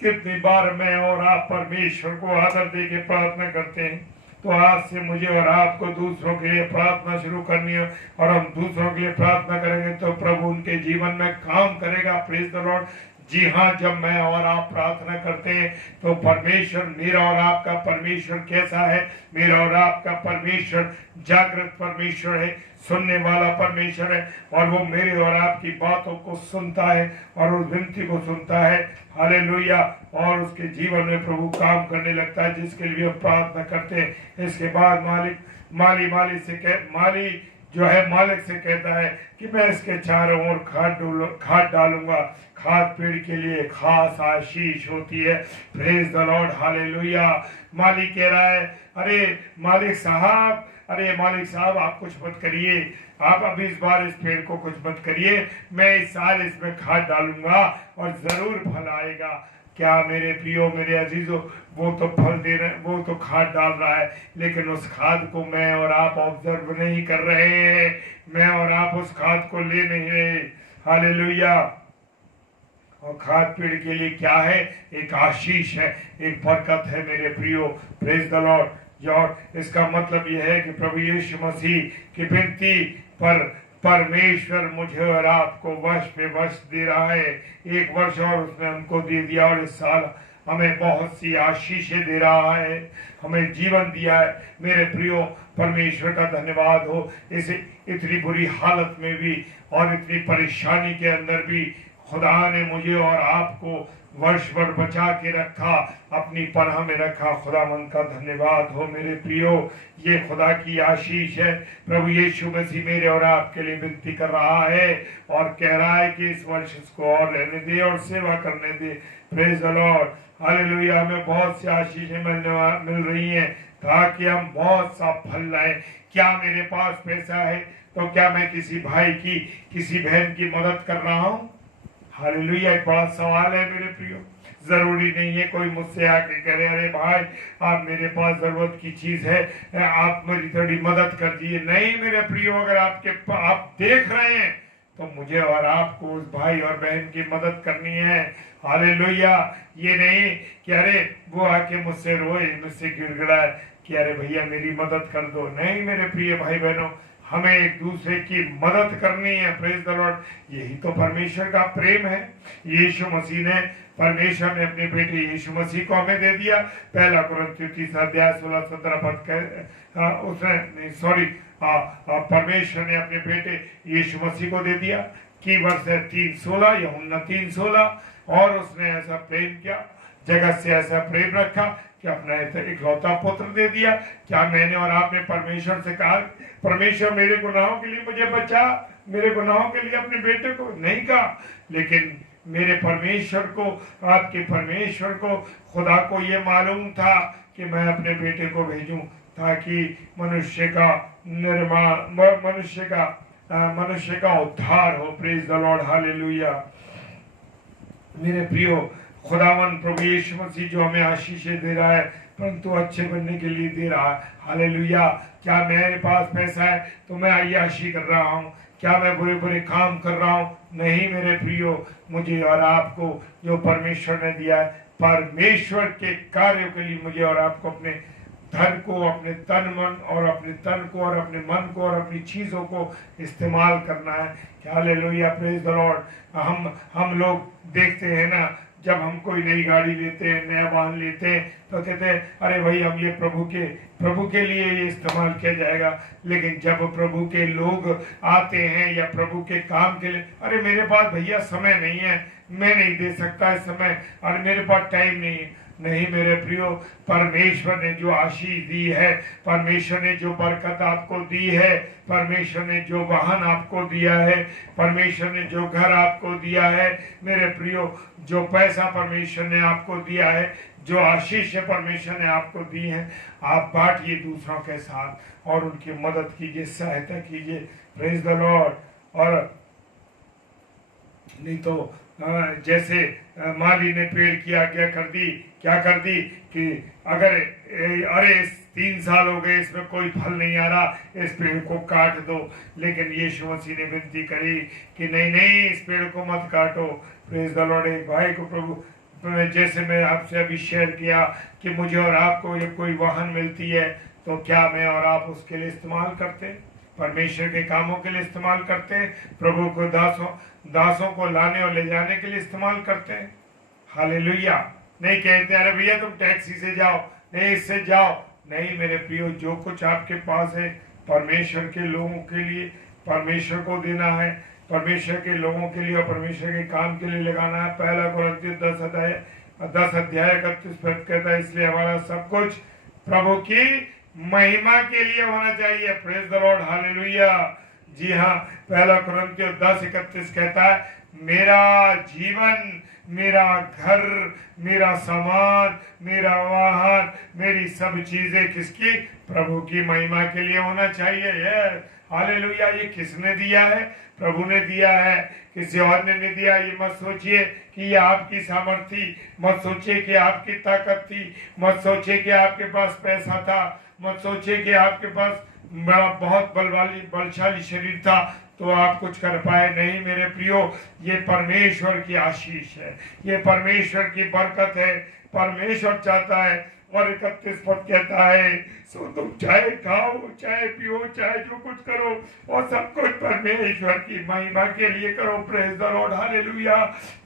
कितनी बार मैं और आप परमेश्वर को आदर दे के प्रार्थना करते हैं? तो आज से मुझे और आपको दूसरों के लिए प्रार्थना शुरू करनी है, और हम दूसरों के लिए प्रार्थना करेंगे तो प्रभु उनके जीवन में काम करेगा। Praise the Lord. जी हाँ, जब मैं और आप प्रार्थना करते हैं तो परमेश्वर, मेरा और आपका परमेश्वर कैसा है? मेरा और आपका परमेश्वर जागृत परमेश्वर है, सुनने वाला परमेश्वर है, और वो मेरे और आपकी बातों को सुनता है और उस विनती को सुनता है। हालेलुया। और उसके जीवन में प्रभु काम करने लगता है जिसके लिए हम प्रार्थना करते हैं। इसके बाद माली जो है मालिक से कहता है कि मैं इसके चारों ओर खाद डालूंगा। खाद पेड़ के लिए खास आशीष होती है। Praise the Lord, hallelujah. मालिक कह रहा है, अरे मालिक साहब आप कुछ मत करिए, आप अभी इस बार इस पेड़ को कुछ मत करिए, मैं इस साल इसमें खाद डालूंगा और जरूर फल आएगा। क्या मेरे प्रियो, मेरे अजीजों, वो तो फल दे रहे, वो तो खाद डाल रहा है, लेकिन उस खाद को मैं और आप ऑब्जर्व नहीं कर रहे हैं, मैं और आप उस खाद को ले नहीं रहे। हालेलुया। और खाद पेड़ के लिए क्या है? एक आशीष है, एक बरकत है मेरे प्रियो। Praise the Lord. और इसका मतलब यह है कि प्रभु यीशु मसीह की विनती पर परमेश्वर मुझे और आपको वर्ष पे वर्ष दे रहा है। एक वर्ष और उसने हमको दे दिया और इस साल हमें बहुत सी आशीषें दे रहा है, हमें जीवन दिया है। मेरे प्रियो, परमेश्वर का धन्यवाद हो। इस इतनी बुरी हालत में भी और इतनी परेशानी के अंदर भी खुदा ने मुझे और आपको वर्ष भर बचा के रखा, अपनी पनाह में रखा। खुदावन का धन्यवाद हो। मेरे प्रियो, ये खुदा की आशीष है। प्रभु यीशु मसीह मेरे और आपके लिए विनती कर रहा है और कह रहा है कि इस वर्ष इसको और रहने दे और सेवा करने दे। Praise the Lord, hallelujah. हमें बहुत सी आशीषें मिल रही हैं ताकि हम बहुत सा फल लाएं। क्या मेरे पास पैसा है तो क्या मैं किसी भाई की, किसी बहन की मदद कर रहा हूँ? हालेलुया। एक बड़ा सवाल है मेरे प्रियो। जरूरी नहीं है कोई मुझसे आके करे, अरे भाई आप मेरे पास जरूरत की चीज है, आप मेरी थोड़ी मदद कर दिए। नहीं मेरे प्रियो, अगर आप देख रहे हैं तो मुझे और आपको उस भाई और बहन की मदद करनी है। हालेलुया। ये नहीं कि अरे वो आके मुझसे रोए, मुझसे गिड़गिड़ाए कि अरे भैया मेरी मदद कर दो। नहीं मेरे प्रिय भाई बहनों, हमें एक दूसरे की मदद करनी है। Praise the Lord. यही तो परमेश्वर का प्रेम है। यीशु मसीह ने, परमेश्वर ने अपने बेटे यीशु मसीह को हमें दे दिया। पहला कुरिन्थियों 3:16-17 पद परमेश्वर ने अपने बेटे यीशु मसीह को दे दिया कि वर्ष 3:16 यूहन्ना 3:16, और उसने ऐसा प्रेम किया, जगत से ऐसा प्रेम रखा कि अपना इकलौता पुत्र दे दिया। क्या मैंने और आपने परमेश्वर से कहा, परमेश्वर मेरे गुनाहों के लिए मुझे बचा, मेरे गुनाहों के लिए अपने बेटे को? नहीं कहा। लेकिन मेरे परमेश्वर को, आपके परमेश्वर को, खुदा को ये मालूम था कि मैं अपने बेटे को भेजूं ताकि मनुष्य का निर्माण, मनुष्य का उद्धार हो। Praise the Lord, hallelujah. मेरे प्रियो, खुदावन प्रभु यीशु मसीह जो हमें आशीषें दे रहा है, परंतु अच्छे बनने के लिए दे रहा है। हालेलुया। क्या मेरे पास पैसा है तो मैं अय्याशी कर रहा हूँ? क्या मैं बुरे बुरे काम कर रहा हूँ? नहीं मेरे प्रियो, मुझे और आपको जो परमेश्वर ने दिया है, परमेश्वर के कार्यों के लिए मुझे और आपको अपने धन को, अपने तन मन और अपने तन को और अपने मन को और अपनी चीजों को इस्तेमाल करना है। हालेलुया। Praise the Lord. हम लोग देखते हैं ना, जब हम कोई नई गाड़ी लेते हैं, नया वाहन लेते हैं, तो कहते हैं अरे भाई हम ये प्रभु के लिए ये इस्तेमाल किया जाएगा। लेकिन जब प्रभु के लोग आते हैं या प्रभु के काम के लिए, अरे मेरे पास भैया समय नहीं है, मैं नहीं दे सकता इस समय, और मेरे पास टाइम नहीं है। नहीं मेरे प्रियो, परमेश्वर ने जो आशीष दी है, परमेश्वर ने जो बरकत आपको दी है, परमेश्वर ने जो वाहन आपको दिया है, परमेश्वर ने जो घर आपको दिया है, मेरे प्रियो, जो पैसा परमेश्वर ने आपको दिया है, जो आशीष परमेश्वर ने आपको दी है, आप बांटिए दूसरों के साथ और उनकी मदद कीजिए, सहायता कीजिए। Praise the Lord. और नहीं तो जैसे माली ने पेड़ की आज्ञा क्या कर दी कि अरे 3 साल हो गए, इसमें कोई फल नहीं आ रहा, इस पेड़ को काट दो। लेकिन यीशु मसीह ने विनती करी कि नहीं इस पेड़ को मत काटो। Praise the Lord. एक भाई को प्रभु, जैसे मैं आपसे अभी शेयर किया कि मुझे और आपको जब कोई वाहन मिलती है तो क्या मैं और आप उसके लिए इस्तेमाल करते हैं? परमेश्वर के कामों के लिए इस्तेमाल करते हैं? प्रभु को दासों को लाने और ले जाने के लिए इस्तेमाल करते हैं? हालेलुया। नहीं कहते अरे भैया तुम टैक्सी से जाओ, नहीं इससे जाओ। नहीं मेरे प्रियो, जो कुछ आपके पास है परमेश्वर के लोगों के लिए, परमेश्वर को देना है, परमेश्वर के लोगों के लिए और परमेश्वर के काम के लिए लगाना है। पहला कुरिन्थियों 10:31 पद कहता है, इसलिए हमारा सब कुछ प्रभु की महिमा के लिए होना चाहिए। Praise the Lord, hallelujah. जी हाँ, 1 कुरिन्थियों 10:31 कहता है, मेरा जीवन, मेरा घर, मेरा सामान, मेरा वाहन, मेरी सब चीजें किसकी? प्रभु की महिमा के लिए होना चाहिए। हालेलुया। ये किसने दिया है? प्रभु ने दिया है, किसी और ने नहीं दिया। ये मत सोचिए कि ये आपकी सामर्थ्य थी, मत सोचिए कि आपकी ताकत थी, मत सोचिए कि आपके पास पैसा था, मत सोचिए कि आपके पास बड़ा बहुत बलशाली शरीर था तो आप कुछ कर पाए। नहीं मेरे प्रियो, ये परमेश्वर की आशीष है, ये परमेश्वर की बरकत है। परमेश्वर चाहता है। और 31 पद कहता है, सो तुम चाहे खाओ, चाहे पियो, चाहे जो कुछ करो, और सब कुछ परमेश्वर की महिमा के लिए करो। Praise the Lord, hallelujah.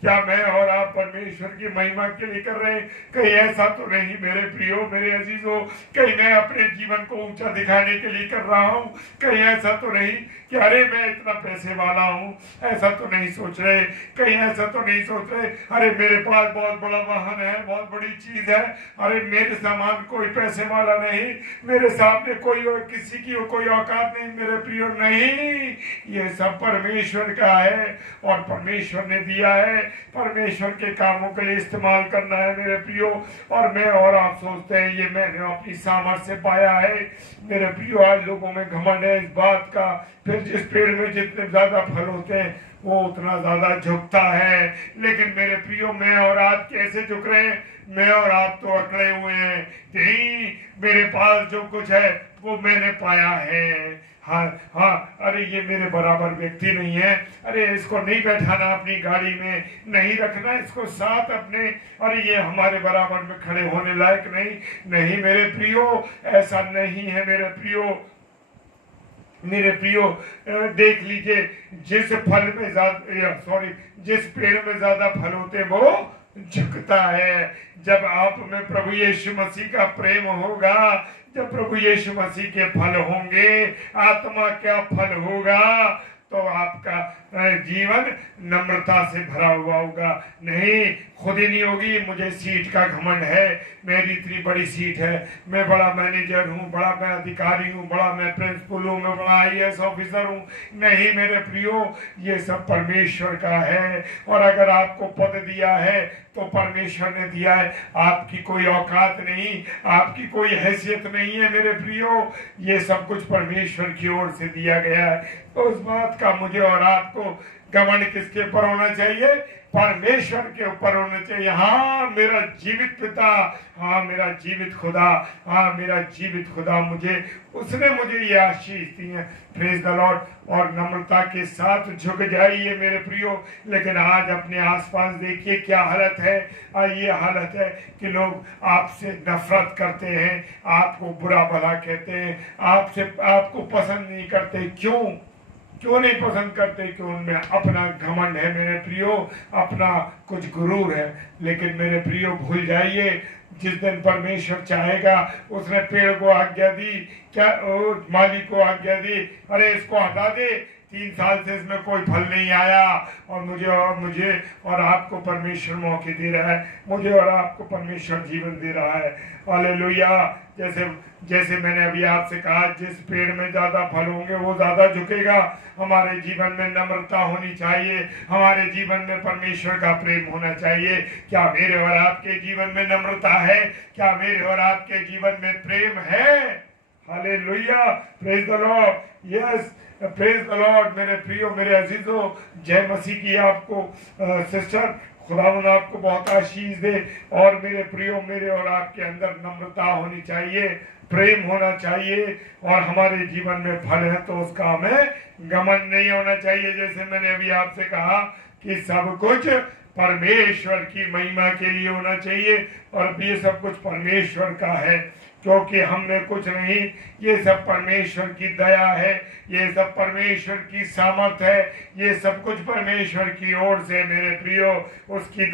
क्या मैं और आप परमेश्वर की महिमा के लिए कर रहे हैं? कहीं ऐसा तो नहीं मेरे प्रियो, मेरे अजीजों, कहीं मैं अपने जीवन को ऊंचा दिखाने के लिए कर रहा हूँ? कहीं ऐसा तो नहीं कि अरे मैं इतना पैसे वाला हूँ? ऐसा तो नहीं सोच रहे? कहीं ऐसा तो नहीं सोच रहे अरे मेरे पास बहुत बड़ा वाहन है, बहुत बड़ी चीज है, अरे मेरे सामान कोई पैसे वाला नहीं, मेरे सामने कोई किसी की कोई औकात नहीं? मेरे प्रियो, नहीं, ये सब परमेश्वर का है और परमेश्वर ने दिया है। परमेश्वर के कामों के लिए इस्तेमाल करना है मेरे प्रियो। और मैं और आप सोचते हैं ये मैंने अपनी सामर्थ्य से पाया है। मेरे प्रियो, आज लोगों में घमंड है इस बात का। फिर जिस पेड़ में जितने ज्यादा फल होते हैं वो उतना ज्यादा झुकता है। लेकिन मेरे प्रियो, मैं और आप कैसे झुक रहे हैं? मैं और आप तो अकड़े हुए हैं, नहीं, मेरे पास जो कुछ है वो मैंने पाया है। हाँ हाँ, अरे ये मेरे बराबर व्यक्ति नहीं है, अरे इसको नहीं बैठाना अपनी गाड़ी में, नहीं रखना इसको साथ अपने, अरे ये हमारे बराबर में खड़े होने लायक नहीं। नहीं मेरे प्रियो, ऐसा नहीं है मेरे प्रियो। मेरे प्रियो, देख लीजिए, जिस फल में जिस पेड़ में ज्यादा फल होते हैं वो झुकता है। जब आप में प्रभु यीशु मसीह का प्रेम होगा, जब प्रभु यीशु मसीह के फल होंगे, आत्मा क्या फल होगा, तो आपका जीवन नम्रता से भरा हुआ होगा। नहीं खुद ही नहीं होगी, मुझे सीट का घमंड है, मेरी इतनी बड़ी सीट है, मैं बड़ा मैनेजर हूँ, बड़ा मैं अधिकारी हूँ, बड़ा मैं प्रिंसिपल हूँ, मैं बड़ा IAS ऑफिसर हूँ। नहीं मेरे प्रियो, ये सब परमेश्वर का है। और अगर आपको पद दिया है तो परमेश्वर ने दिया है, आपकी कोई औकात नहीं, आपकी कोई हैसियत नहीं है मेरे प्रियो। ये सब कुछ परमेश्वर की ओर से दिया गया है। तो उस बात का मुझे और आपको घमंड किसके ऊपर होना चाहिए? परमेश्वर के ऊपर होना चाहिए। हाँ मेरा जीवित पिता, हाँ मेरा जीवित खुदा, हाँ मेरा जीवित खुदा, उसने मुझे ये आशीष दी है। Praise the Lord. और नम्रता के साथ झुक जाइए मेरे प्रियो। लेकिन आज अपने आसपास देखिए क्या हालत है। ये हालत है कि लोग आपसे नफरत करते हैं, आपको बुरा भला कहते हैं, आपको पसंद नहीं करते। क्यों नहीं पसंद करते? कि उनमें अपना घमंड है मेरे प्रियो, अपना कुछ गुरूर है। लेकिन मेरे प्रियो भूल जाइए, जिस दिन परमेश्वर चाहेगा, उसने पेड़ को आज्ञा दी, क्या माली को आज्ञा दी, अरे इसको हटा दे, 3 साल से इसमें कोई फल नहीं आया, और मुझे और आपको परमेश्वर मौके दे रहा है, मुझे और आपको परमेश्वर जीवन दे रहा है। हालेलुया। जैसे मैंने अभी आपसे कहा, जिस पेड़ में ज्यादा फल होंगे वो ज्यादा झुकेगा। हमारे जीवन में नम्रता होनी चाहिए, हमारे जीवन में परमेश्वर का प्रेम होना चाहिए। क्या मेरे और आपके जीवन में नम्रता है? क्या मेरे और आपके जीवन में प्रेम है? Hallelujah. Praise the Lord. Yes, praise the Lord. मेरे प्रियो, मेरे अजीजों, जय मसीह की आपको सिस्टर। खुदावंद आपको बहुत आशीष दे। और मेरे प्रियो, मेरे और आपके अंदर नम्रता होनी चाहिए, प्रेम होना चाहिए, और हमारे जीवन में फल है तो उसका हमें घमंड नहीं होना चाहिए। जैसे मैंने अभी आपसे कहा कि सब कुछ परमेश्वर की महिमा के लिए होना चाहिए, और ये सब कुछ परमेश्वर का है, क्योंकि हमने कुछ नहीं, ये सब परमेश्वर की दया है, ये सब परमेश्वर की सामर्थ है, ये सब कुछ परमेश्वर की ओर से मेरे प्रियो। उसकी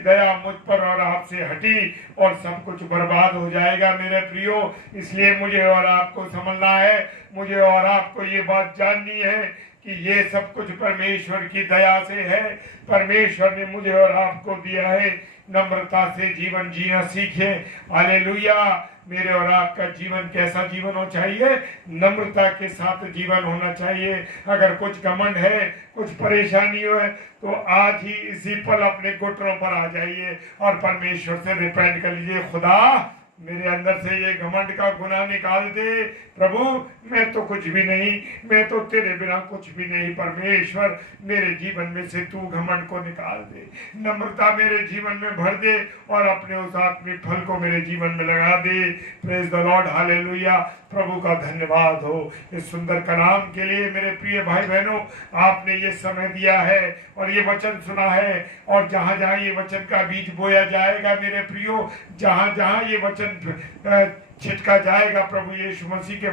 दया मुझ पर और आपसे हटी और सब कुछ बर्बाद हो जाएगा मेरे प्रियो। इसलिए मुझे और आपको समझना है, मुझे और आपको ये बात जाननी है कि ये सब कुछ परमेश्वर की दया से है। परमेश्वर ने मुझे और आपको दिया है, नम्रता से जीवन जीना सीखे। हालेलुया। मेरे और आपका जीवन कैसा जीवन हो चाहिए? नम्रता के साथ जीवन होना चाहिए। अगर कुछ घमंड है, कुछ परेशानी है, तो आज ही इसी पल अपने घुटनों पर आ जाइए और परमेश्वर से रिपेंट कर लीजिए। खुदा, मेरे अंदर से ये घमंड का गुनाह निकाल दे। प्रभु, मैं तो कुछ भी नहीं, मैं तो तेरे बिना कुछ भी नहीं। परमेश्वर, मेरे जीवन में से तू घमंड को निकाल दे, नम्रता मेरे जीवन में भर दे और अपने उस आत्मिक फल को मेरे जीवन में लगा दे। Praise the Lord. हालेलुया। प्रभु का धन्यवाद हो इस सुंदर कलाम के लिए। मेरे प्रिय भाई बहनों, आपने ये समय दिया है और ये वचन सुना है, और जहां जहां ये वचन का बीज बोया जाएगा मेरे प्रियो, जहां जहां ये वचन छिटका जाएगा, प्रभु यीशु मसीह के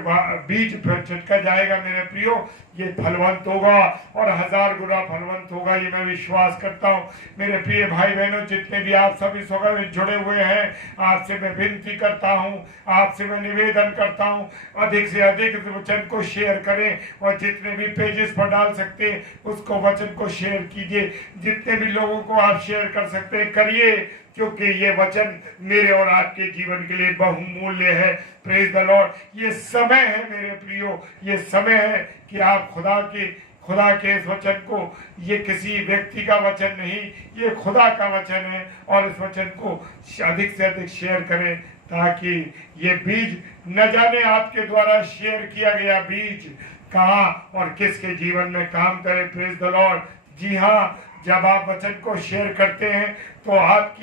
बीज फिर छिटका जाएगा मेरे प्रियो, ये फलवंत होगा और 1000 गुना फलवंत होगा, ये मैं विश्वास करता हूँ। मेरे प्रिय भाई बहनों, जितने भी आप सभी सभा में जुड़े हुए हैं, आपसे मैं विनती करता हूँ, आपसे मैं निवेदन करता हूँ, अधिक से अधिक वचन को शेयर करें और जितने भी पेजेस पर डाल सकते हैं उसको वचन को शेयर कीजिए। जितने भी लोगों को आप शेयर कर सकते हैं करिए, क्योंकि ये वचन मेरे और आपके जीवन के लिए बहुमूल्य है। Praise the Lord. ये समय है मेरे प्रियो, ये समय है कि आप खुदा के इस वचन को, ये किसी व्यक्ति का वचन नहीं, ये खुदा का वचन है, और इस वचन को अधिक से अधिक शेयर करें, ताकि ये बीज न जाने आपके द्वारा शेयर किया गया बीज कहाँ और किसके जीवन में काम करे। Praise the Lord. जी हाँ, जब आप वचन को शेयर करते हैं तो आप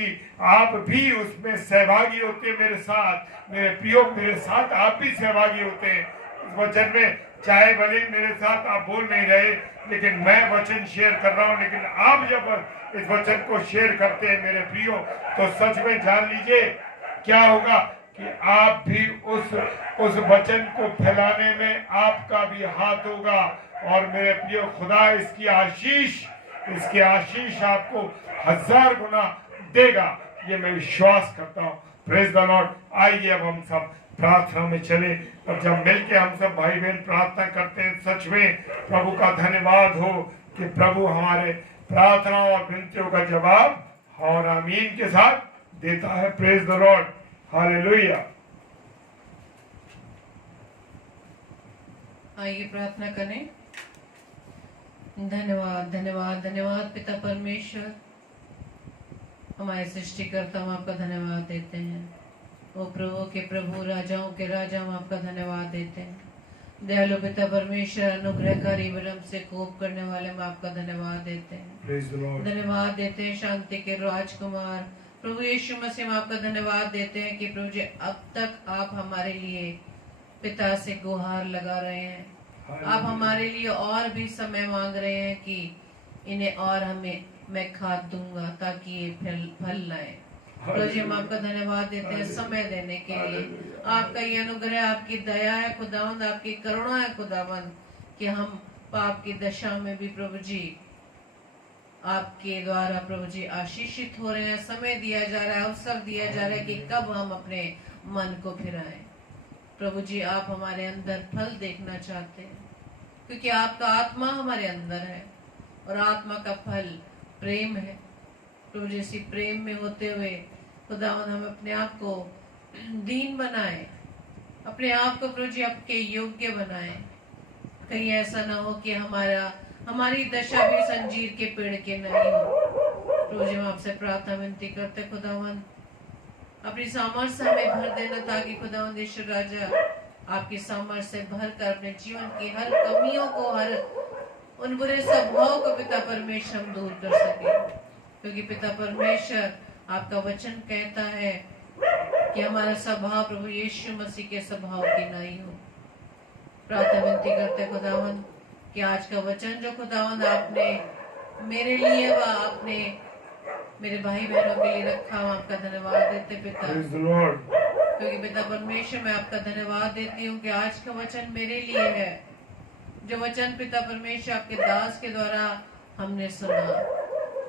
भी उसमें सहभागी होते हैं मेरे साथ। मेरे प्रियो, मेरे साथ आप भी सहभागी होते हैं इस वचन में। चाहे भले मेरे साथ आप बोल नहीं रहे, लेकिन मैं वचन शेयर कर रहा हूँ, लेकिन आप जब इस वचन को शेयर करते हैं मेरे प्रियो, तो सच में जान लीजिए क्या होगा कि आप भी उस वचन को फैलाने में आपका भी हाथ होगा। और मेरे प्रियो, खुदा इसकी आशीष आपको 1000 गुना देगा, ये मैं विश्वास करता हूँ। Praise the Lord. आइए अब हम सब प्रार्थना में चले, और जब मिलके हम सब भाई बहन प्रार्थना करते हैं, सच में प्रभु का धन्यवाद हो कि प्रभु हमारे प्रार्थना और विनतियों का जवाब और आमीन के साथ देता है। Praise the Lord. हालेलुया। आइए प्रार्थना करें। धन्यवाद धन्यवाद धन्यवाद पिता परमेश्वर, हमारे सृष्टिकर्ता, हम आपका धन्यवाद देते हैं। ओ प्रभु के प्रभु, राजाओं के राजा, हम आपका धन्यवाद देते हैं। दयालु पिता परमेश्वर, अनुग्रहकारी, विलंब से कोप करने वाले, हम आपका धन्यवाद देते हैं। धन्यवाद देते हैं शांति के राजकुमार प्रभु यीशु मसीह, हम आपका धन्यवाद देते हैं कि प्रभु जी अब तक आप हमारे लिए पिता से गुहार लगा रहे हैं। आप हमारे लिए और भी समय मांग रहे हैं कि इन्हें और मैं खाद दूंगा ताकि ये फल लाए। प्रभु जी, हम आपका धन्यवाद देते हैं समय देने के लिए। आपका ये अनुग्रह, आपकी दया है खुदावंद, आपकी करुणा है खुदावंद, कि हम पाप की दशा में भी प्रभु जी आपके द्वारा प्रभु जी आशीषित हो रहे हैं। समय दिया जा रहा है, अवसर दिया जा रहा है कि कब हम अपने मन को फिराएं। प्रभु जी, आप हमारे अंदर फल देखना चाहते हैं, क्योंकि आपका आत्मा हमारे अंदर है और आत्मा का फल प्रेम है। प्रभु जी, इसी प्रेम में होते हुए खुदावंद हम अपने आप को दीन बनाएं, अपने आप को प्रभु जी आपके योग्य बनाएं। कहीं ऐसा ना हो कि हमारी दशा भी संजीर के पेड़ के नहीं हो। प्रभु जी, हम आपसे प्रार्थना विनती करते खुदावंद, अपनी सामर्थ्य हमें भर देना, ताकि खुदावंद ईश्वर राजा आपकी सामर्थ्य से भरकर अपने जीवन की हर कमियों को, हर उन बुरे स्वभाव को पिता परमेश्वर हम दूर कर सके। क्योंकि पिता परमेश्वर, आपका वचन कहता है कि हमारा स्वभाव प्रभु यीशु मसीह के स्वभाव की नहीं हो। प्रार्थना विनती करते खुदावंद कि आज का वचन जो खुदावंद आपने मेरे लिए व आपने मेरे भाई बहनों के लिए रखा, हम आपका धन्यवाद देते पिता। क्योंकि पिता परमेश्वर, मैं आपका धन्यवाद देती हूँ कि आज का वचन मेरे लिए है, जो वचन पिता परमेश्वर आपके दास के द्वारा हमने सुना।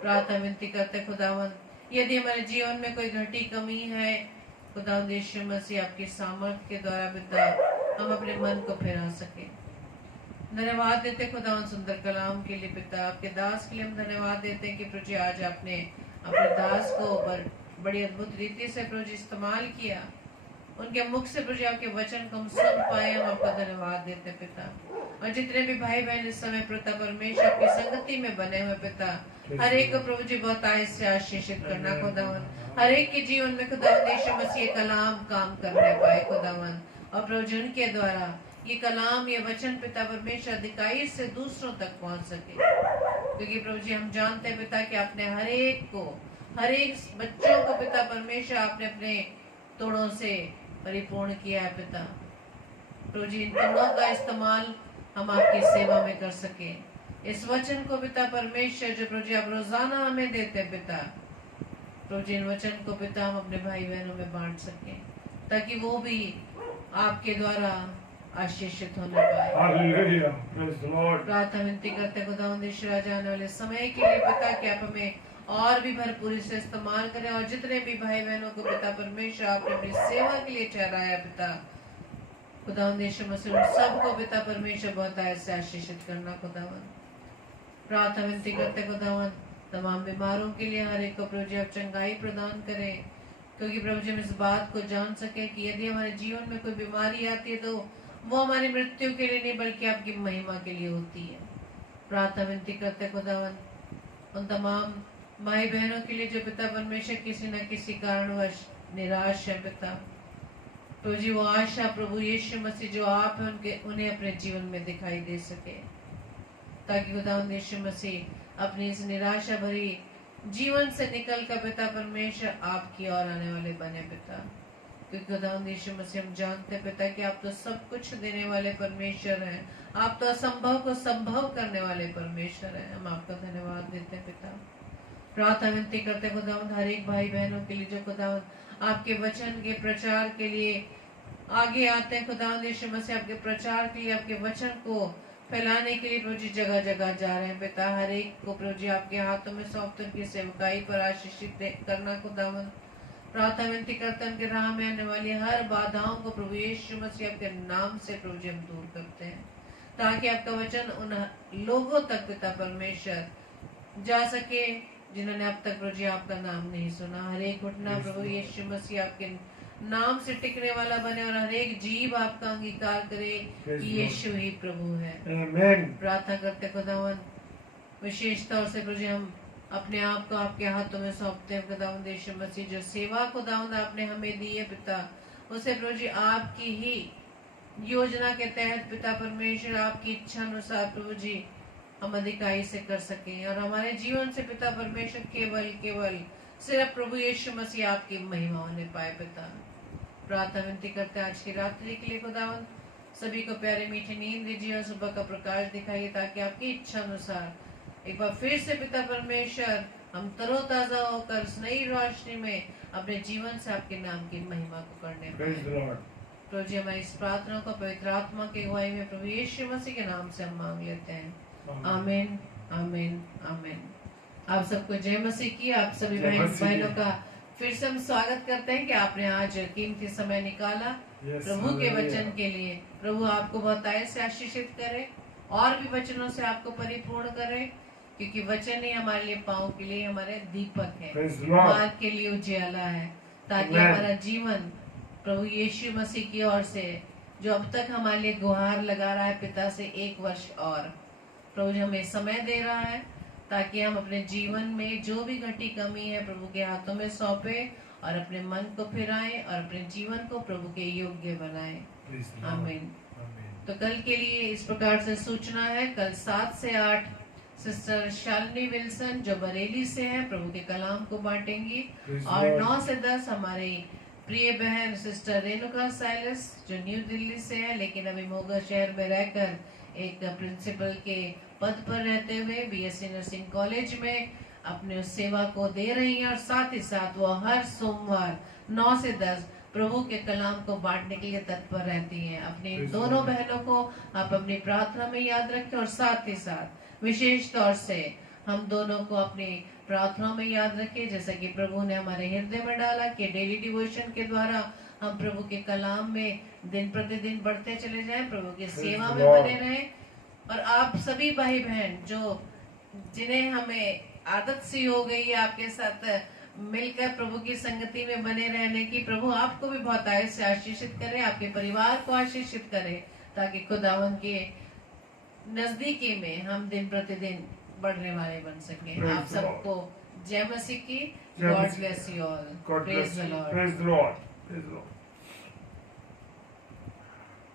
प्रार्थना विनती करते खुदावंद, यदि हमारे जीवन में कोई घटी कमी है, खुदावंद यीशु मसीह आपकी सामर्थ्य के द्वारा पिता हम अपने मन को फिरा सके। धन्यवाद देते खुदावंद सुंदर कलाम के लिए पिता, आपके दास के लिए हम धन्यवाद देते हैं कि प्रभु जी आज आपने अपने दास को बड़ी अद्भुत रीति से प्रभु जी इस्तेमाल किया। उनके मुख से प्रभु जी आपके वचन को हम सुन पाए, हम आपका धन्यवाद देते हैं पिता। और जितने भी भाई बहन इस समय पिता परमेश्वर की संगति में बने हुए पिता, हर एक को प्रभु जी बहुत आय से आशीषित करना खुदावन। हर एक के जीवन में खुदावन यीशु मसीह कलाम काम करने पाए खुदावन, और प्रभु जी उनके द्वारा ये कलाम, ये वचन पिता परमेश्वर अधिकाई से दूसरों तक पहुंच सके। क्योंकि प्रभु जी हम जानते हैं पिता कि आपने हर एक को, हर एक बच्चों को पिता परमेश्वर आपने अपने तोड़ों से परिपूर्ण किया है पिता। प्रभु जी इन तोड़ों का इस्तेमाल हम आपकी सेवा में कर सके। इस वचन को पिता परमेश्वर जो प्रभु जी आप रोजाना हमें देते हैं पिता, प्रभु जी इन वचन को पिता हम अपने भाई बहनों में बांट सके, ताकि वो भी आपके द्वारा आशीषित होने पाए। Hallelujah, praise the Lord. प्रार्थना विनती करते खुदावंद ईश्वर जाने वाले समय के लिए पिता कि आप हमें और भी भरपूरी से इस्तेमाल करें, और जितने भी भाई बहनों को पिता परमेश्वर आपने अपनी सेवा के लिए ठहराया पिता, खुदावंद यीशु मसीह उन सबको पिता परमेश्वर बहुत ऐसे आशीषित करना खुदावंद। प्रार्थना विनती करते खुदावंद तमाम बीमारों के लिए हर एक को प्रभु जी आप चंगाई प्रदान करें, क्योंकि प्रभु जी हम इस बात को जान सके कि यदि हमारे जीवन में कोई बीमारी आती है तो वो हमारी मृत्यु के लिए नहीं बल्कि आपकी महिमा के लिए होती है। प्रार्थना विनती करते खुदावंद उन तमाम भाई बहनों के लिए जो पिता परमेश्वर किसी न किसी कारणवश निराश है पिता, तो जी वो आशा प्रभु यीशु मसीह जो आप है उन्हें अपने जीवन में दिखाई दे सके, ताकि खुदावंद यीशु मसीह अपनी इस निराशा भरी जीवन से निकल कर पिता परमेश्वर आपकी ओर आने वाले बने पिता। क्योंकि खुदावंद यीशु मसीह हम जानते पिता कि आप तो सब कुछ देने वाले परमेश्वर हैं, आप तो असंभव को संभव करने वाले परमेश्वर हैं। हम आपका धन्यवाद देते हैं पिता। प्रार्थना विनती करते खुदावंद हर एक भाई बहनों के लिए जो खुदावंद आपके वचन के प्रचार के लिए आगे आते हैं, खुदावंद यीशु मसीह आपके प्रचार के लिए, आपके वचन को फैलाने के लिए प्रभु जी जगह जगह जा रहे हैं पिता। हर एक को प्रभु जी आपके हाथों में सौंपते उनकी सेवकाई पर आशीषित करना खुदावंद। प्रार्थना विनती करते हैं उनके राह में आने वाली हर बाधाओं को प्रभु यीशु मसीह आपके नाम से प्रभु जी हम दूर करते हैं, ताकि आपका वचन उन लोगों तक पिता परमेश्वर जा सके जिन्होंने अब तक प्रभु जी आपका नाम नहीं सुना। हर एक घुटना प्रभु यीशु मसीह आपके नाम से टिकने वाला बने, और हर एक जीव आपका अंगीकार करे कि यीशु ही प्रभु है। प्रार्थना करते खुदावंद विशेष तौर से प्रभु जी हम अपने आप को आपके हाथों में सौंपते हैं खुदावंद यीशु मसीह। जो सेवा खुदावंद आपने हमें दी है पिता, उसे प्रभु जी आपकी ही योजना के तहत पिता परमेश्वर आपकी इच्छा अनुसार प्रभु जी हम अधिकाई से कर सकें, और हमारे जीवन से पिता परमेश्वर केवल सिर्फ प्रभु यीशु मसीह आपकी महिमा होने पाए पिता। प्रार्थना विनती करते हैं आज की रात्रि के लिए खुदावंद सभी को प्यारे मीठी नींद दीजिए और सुबह का प्रकाश दिखाइए, ताकि आपकी इच्छा अनुसार एक बार फिर से पिता परमेश्वर हम तरोताजा होकर उस नई रोशनी में अपने जीवन से आपके नाम की महिमा को करने पाए। प्रभु जी हमारी इस प्रार्थना को पवित्र आत्मा की अगुवाई में प्रभु यीशु मसीह के नाम से हम मांग लेते हैं। आमीन आमीन आमीन। आप सबको जय मसीह की। आप सभी बहनों का फिर से हम स्वागत करते हैं कि आपने आज कीमती समय निकाला प्रभु के वचन के लिए। प्रभु आपको बहुत आय से आशीषित करे और भी वचनों से आपको परिपूर्ण करे, क्योंकि वचन ही हमारे लिए पाँव के लिए हमारे दीपक है, मार्ग के लिए उजियाला है, ताकि हमारा जीवन प्रभु यीशु मसीह की ओर से जो अब तक हमारे लिए गुहार लगा रहा है पिता से 1 वर्ष और, प्रभु हमें समय दे रहा है ताकि हम अपने जीवन में जो भी घटी कमी है प्रभु के हाथों में सौंपे और अपने मन को फिराएं और अपने जीवन को प्रभु के योग्य बनाएं। आमीन। तो कल के लिए इस प्रकार से सूचना है, कल 7 से 8 सिस्टर शालिनी विल्सन जो बरेली से है प्रभु के कलाम को बांटेंगी, और 9 से 10 हमारी प्रिय बहन सिस्टर रेणुका साइलस जो न्यू दिल्ली से है, लेकिन अभी मोगा शहर में रहकर एक प्रिंसिपल के पद पर रहते हुए बीएससी नर्सिंग कॉलेज में अपने उस सेवा को दे रही हैं, और साथ ही साथ वो हर सोमवार 9 से 10 प्रभु के कलाम को बांटने के लिए तत्पर रहती हैं। अपनी दोनों बहनों को आप अपनी प्रार्थना में याद रखें, और साथ ही साथ विशेष तौर से हम दोनों को अपनी प्रार्थना में याद रखें, जैसा कि प्रभु ने हमारे हृदय में डाला कि डेली डिवोशन के द्वारा हम प्रभु के कलाम में दिन प्रतिदिन बढ़ते चले जाएं, प्रभु की सेवा में बने रहें। और आप सभी भाई बहन जो जिन्हें हमें आदत सी हो गई है आपके साथ मिलकर प्रभु की संगति में बने रहने की। प्रभु आपको भी बहुत आयत से आशीषित करे, आपके परिवार को आशीषित करे, ताकि खुदावन के नजदीकी में हम दिन प्रतिदिन बढ़ने वाले बन सके। आप सबको जय मसीह की। God bless you all. God bless praise the you. Lord. Praise the Lord. Praise the Lord.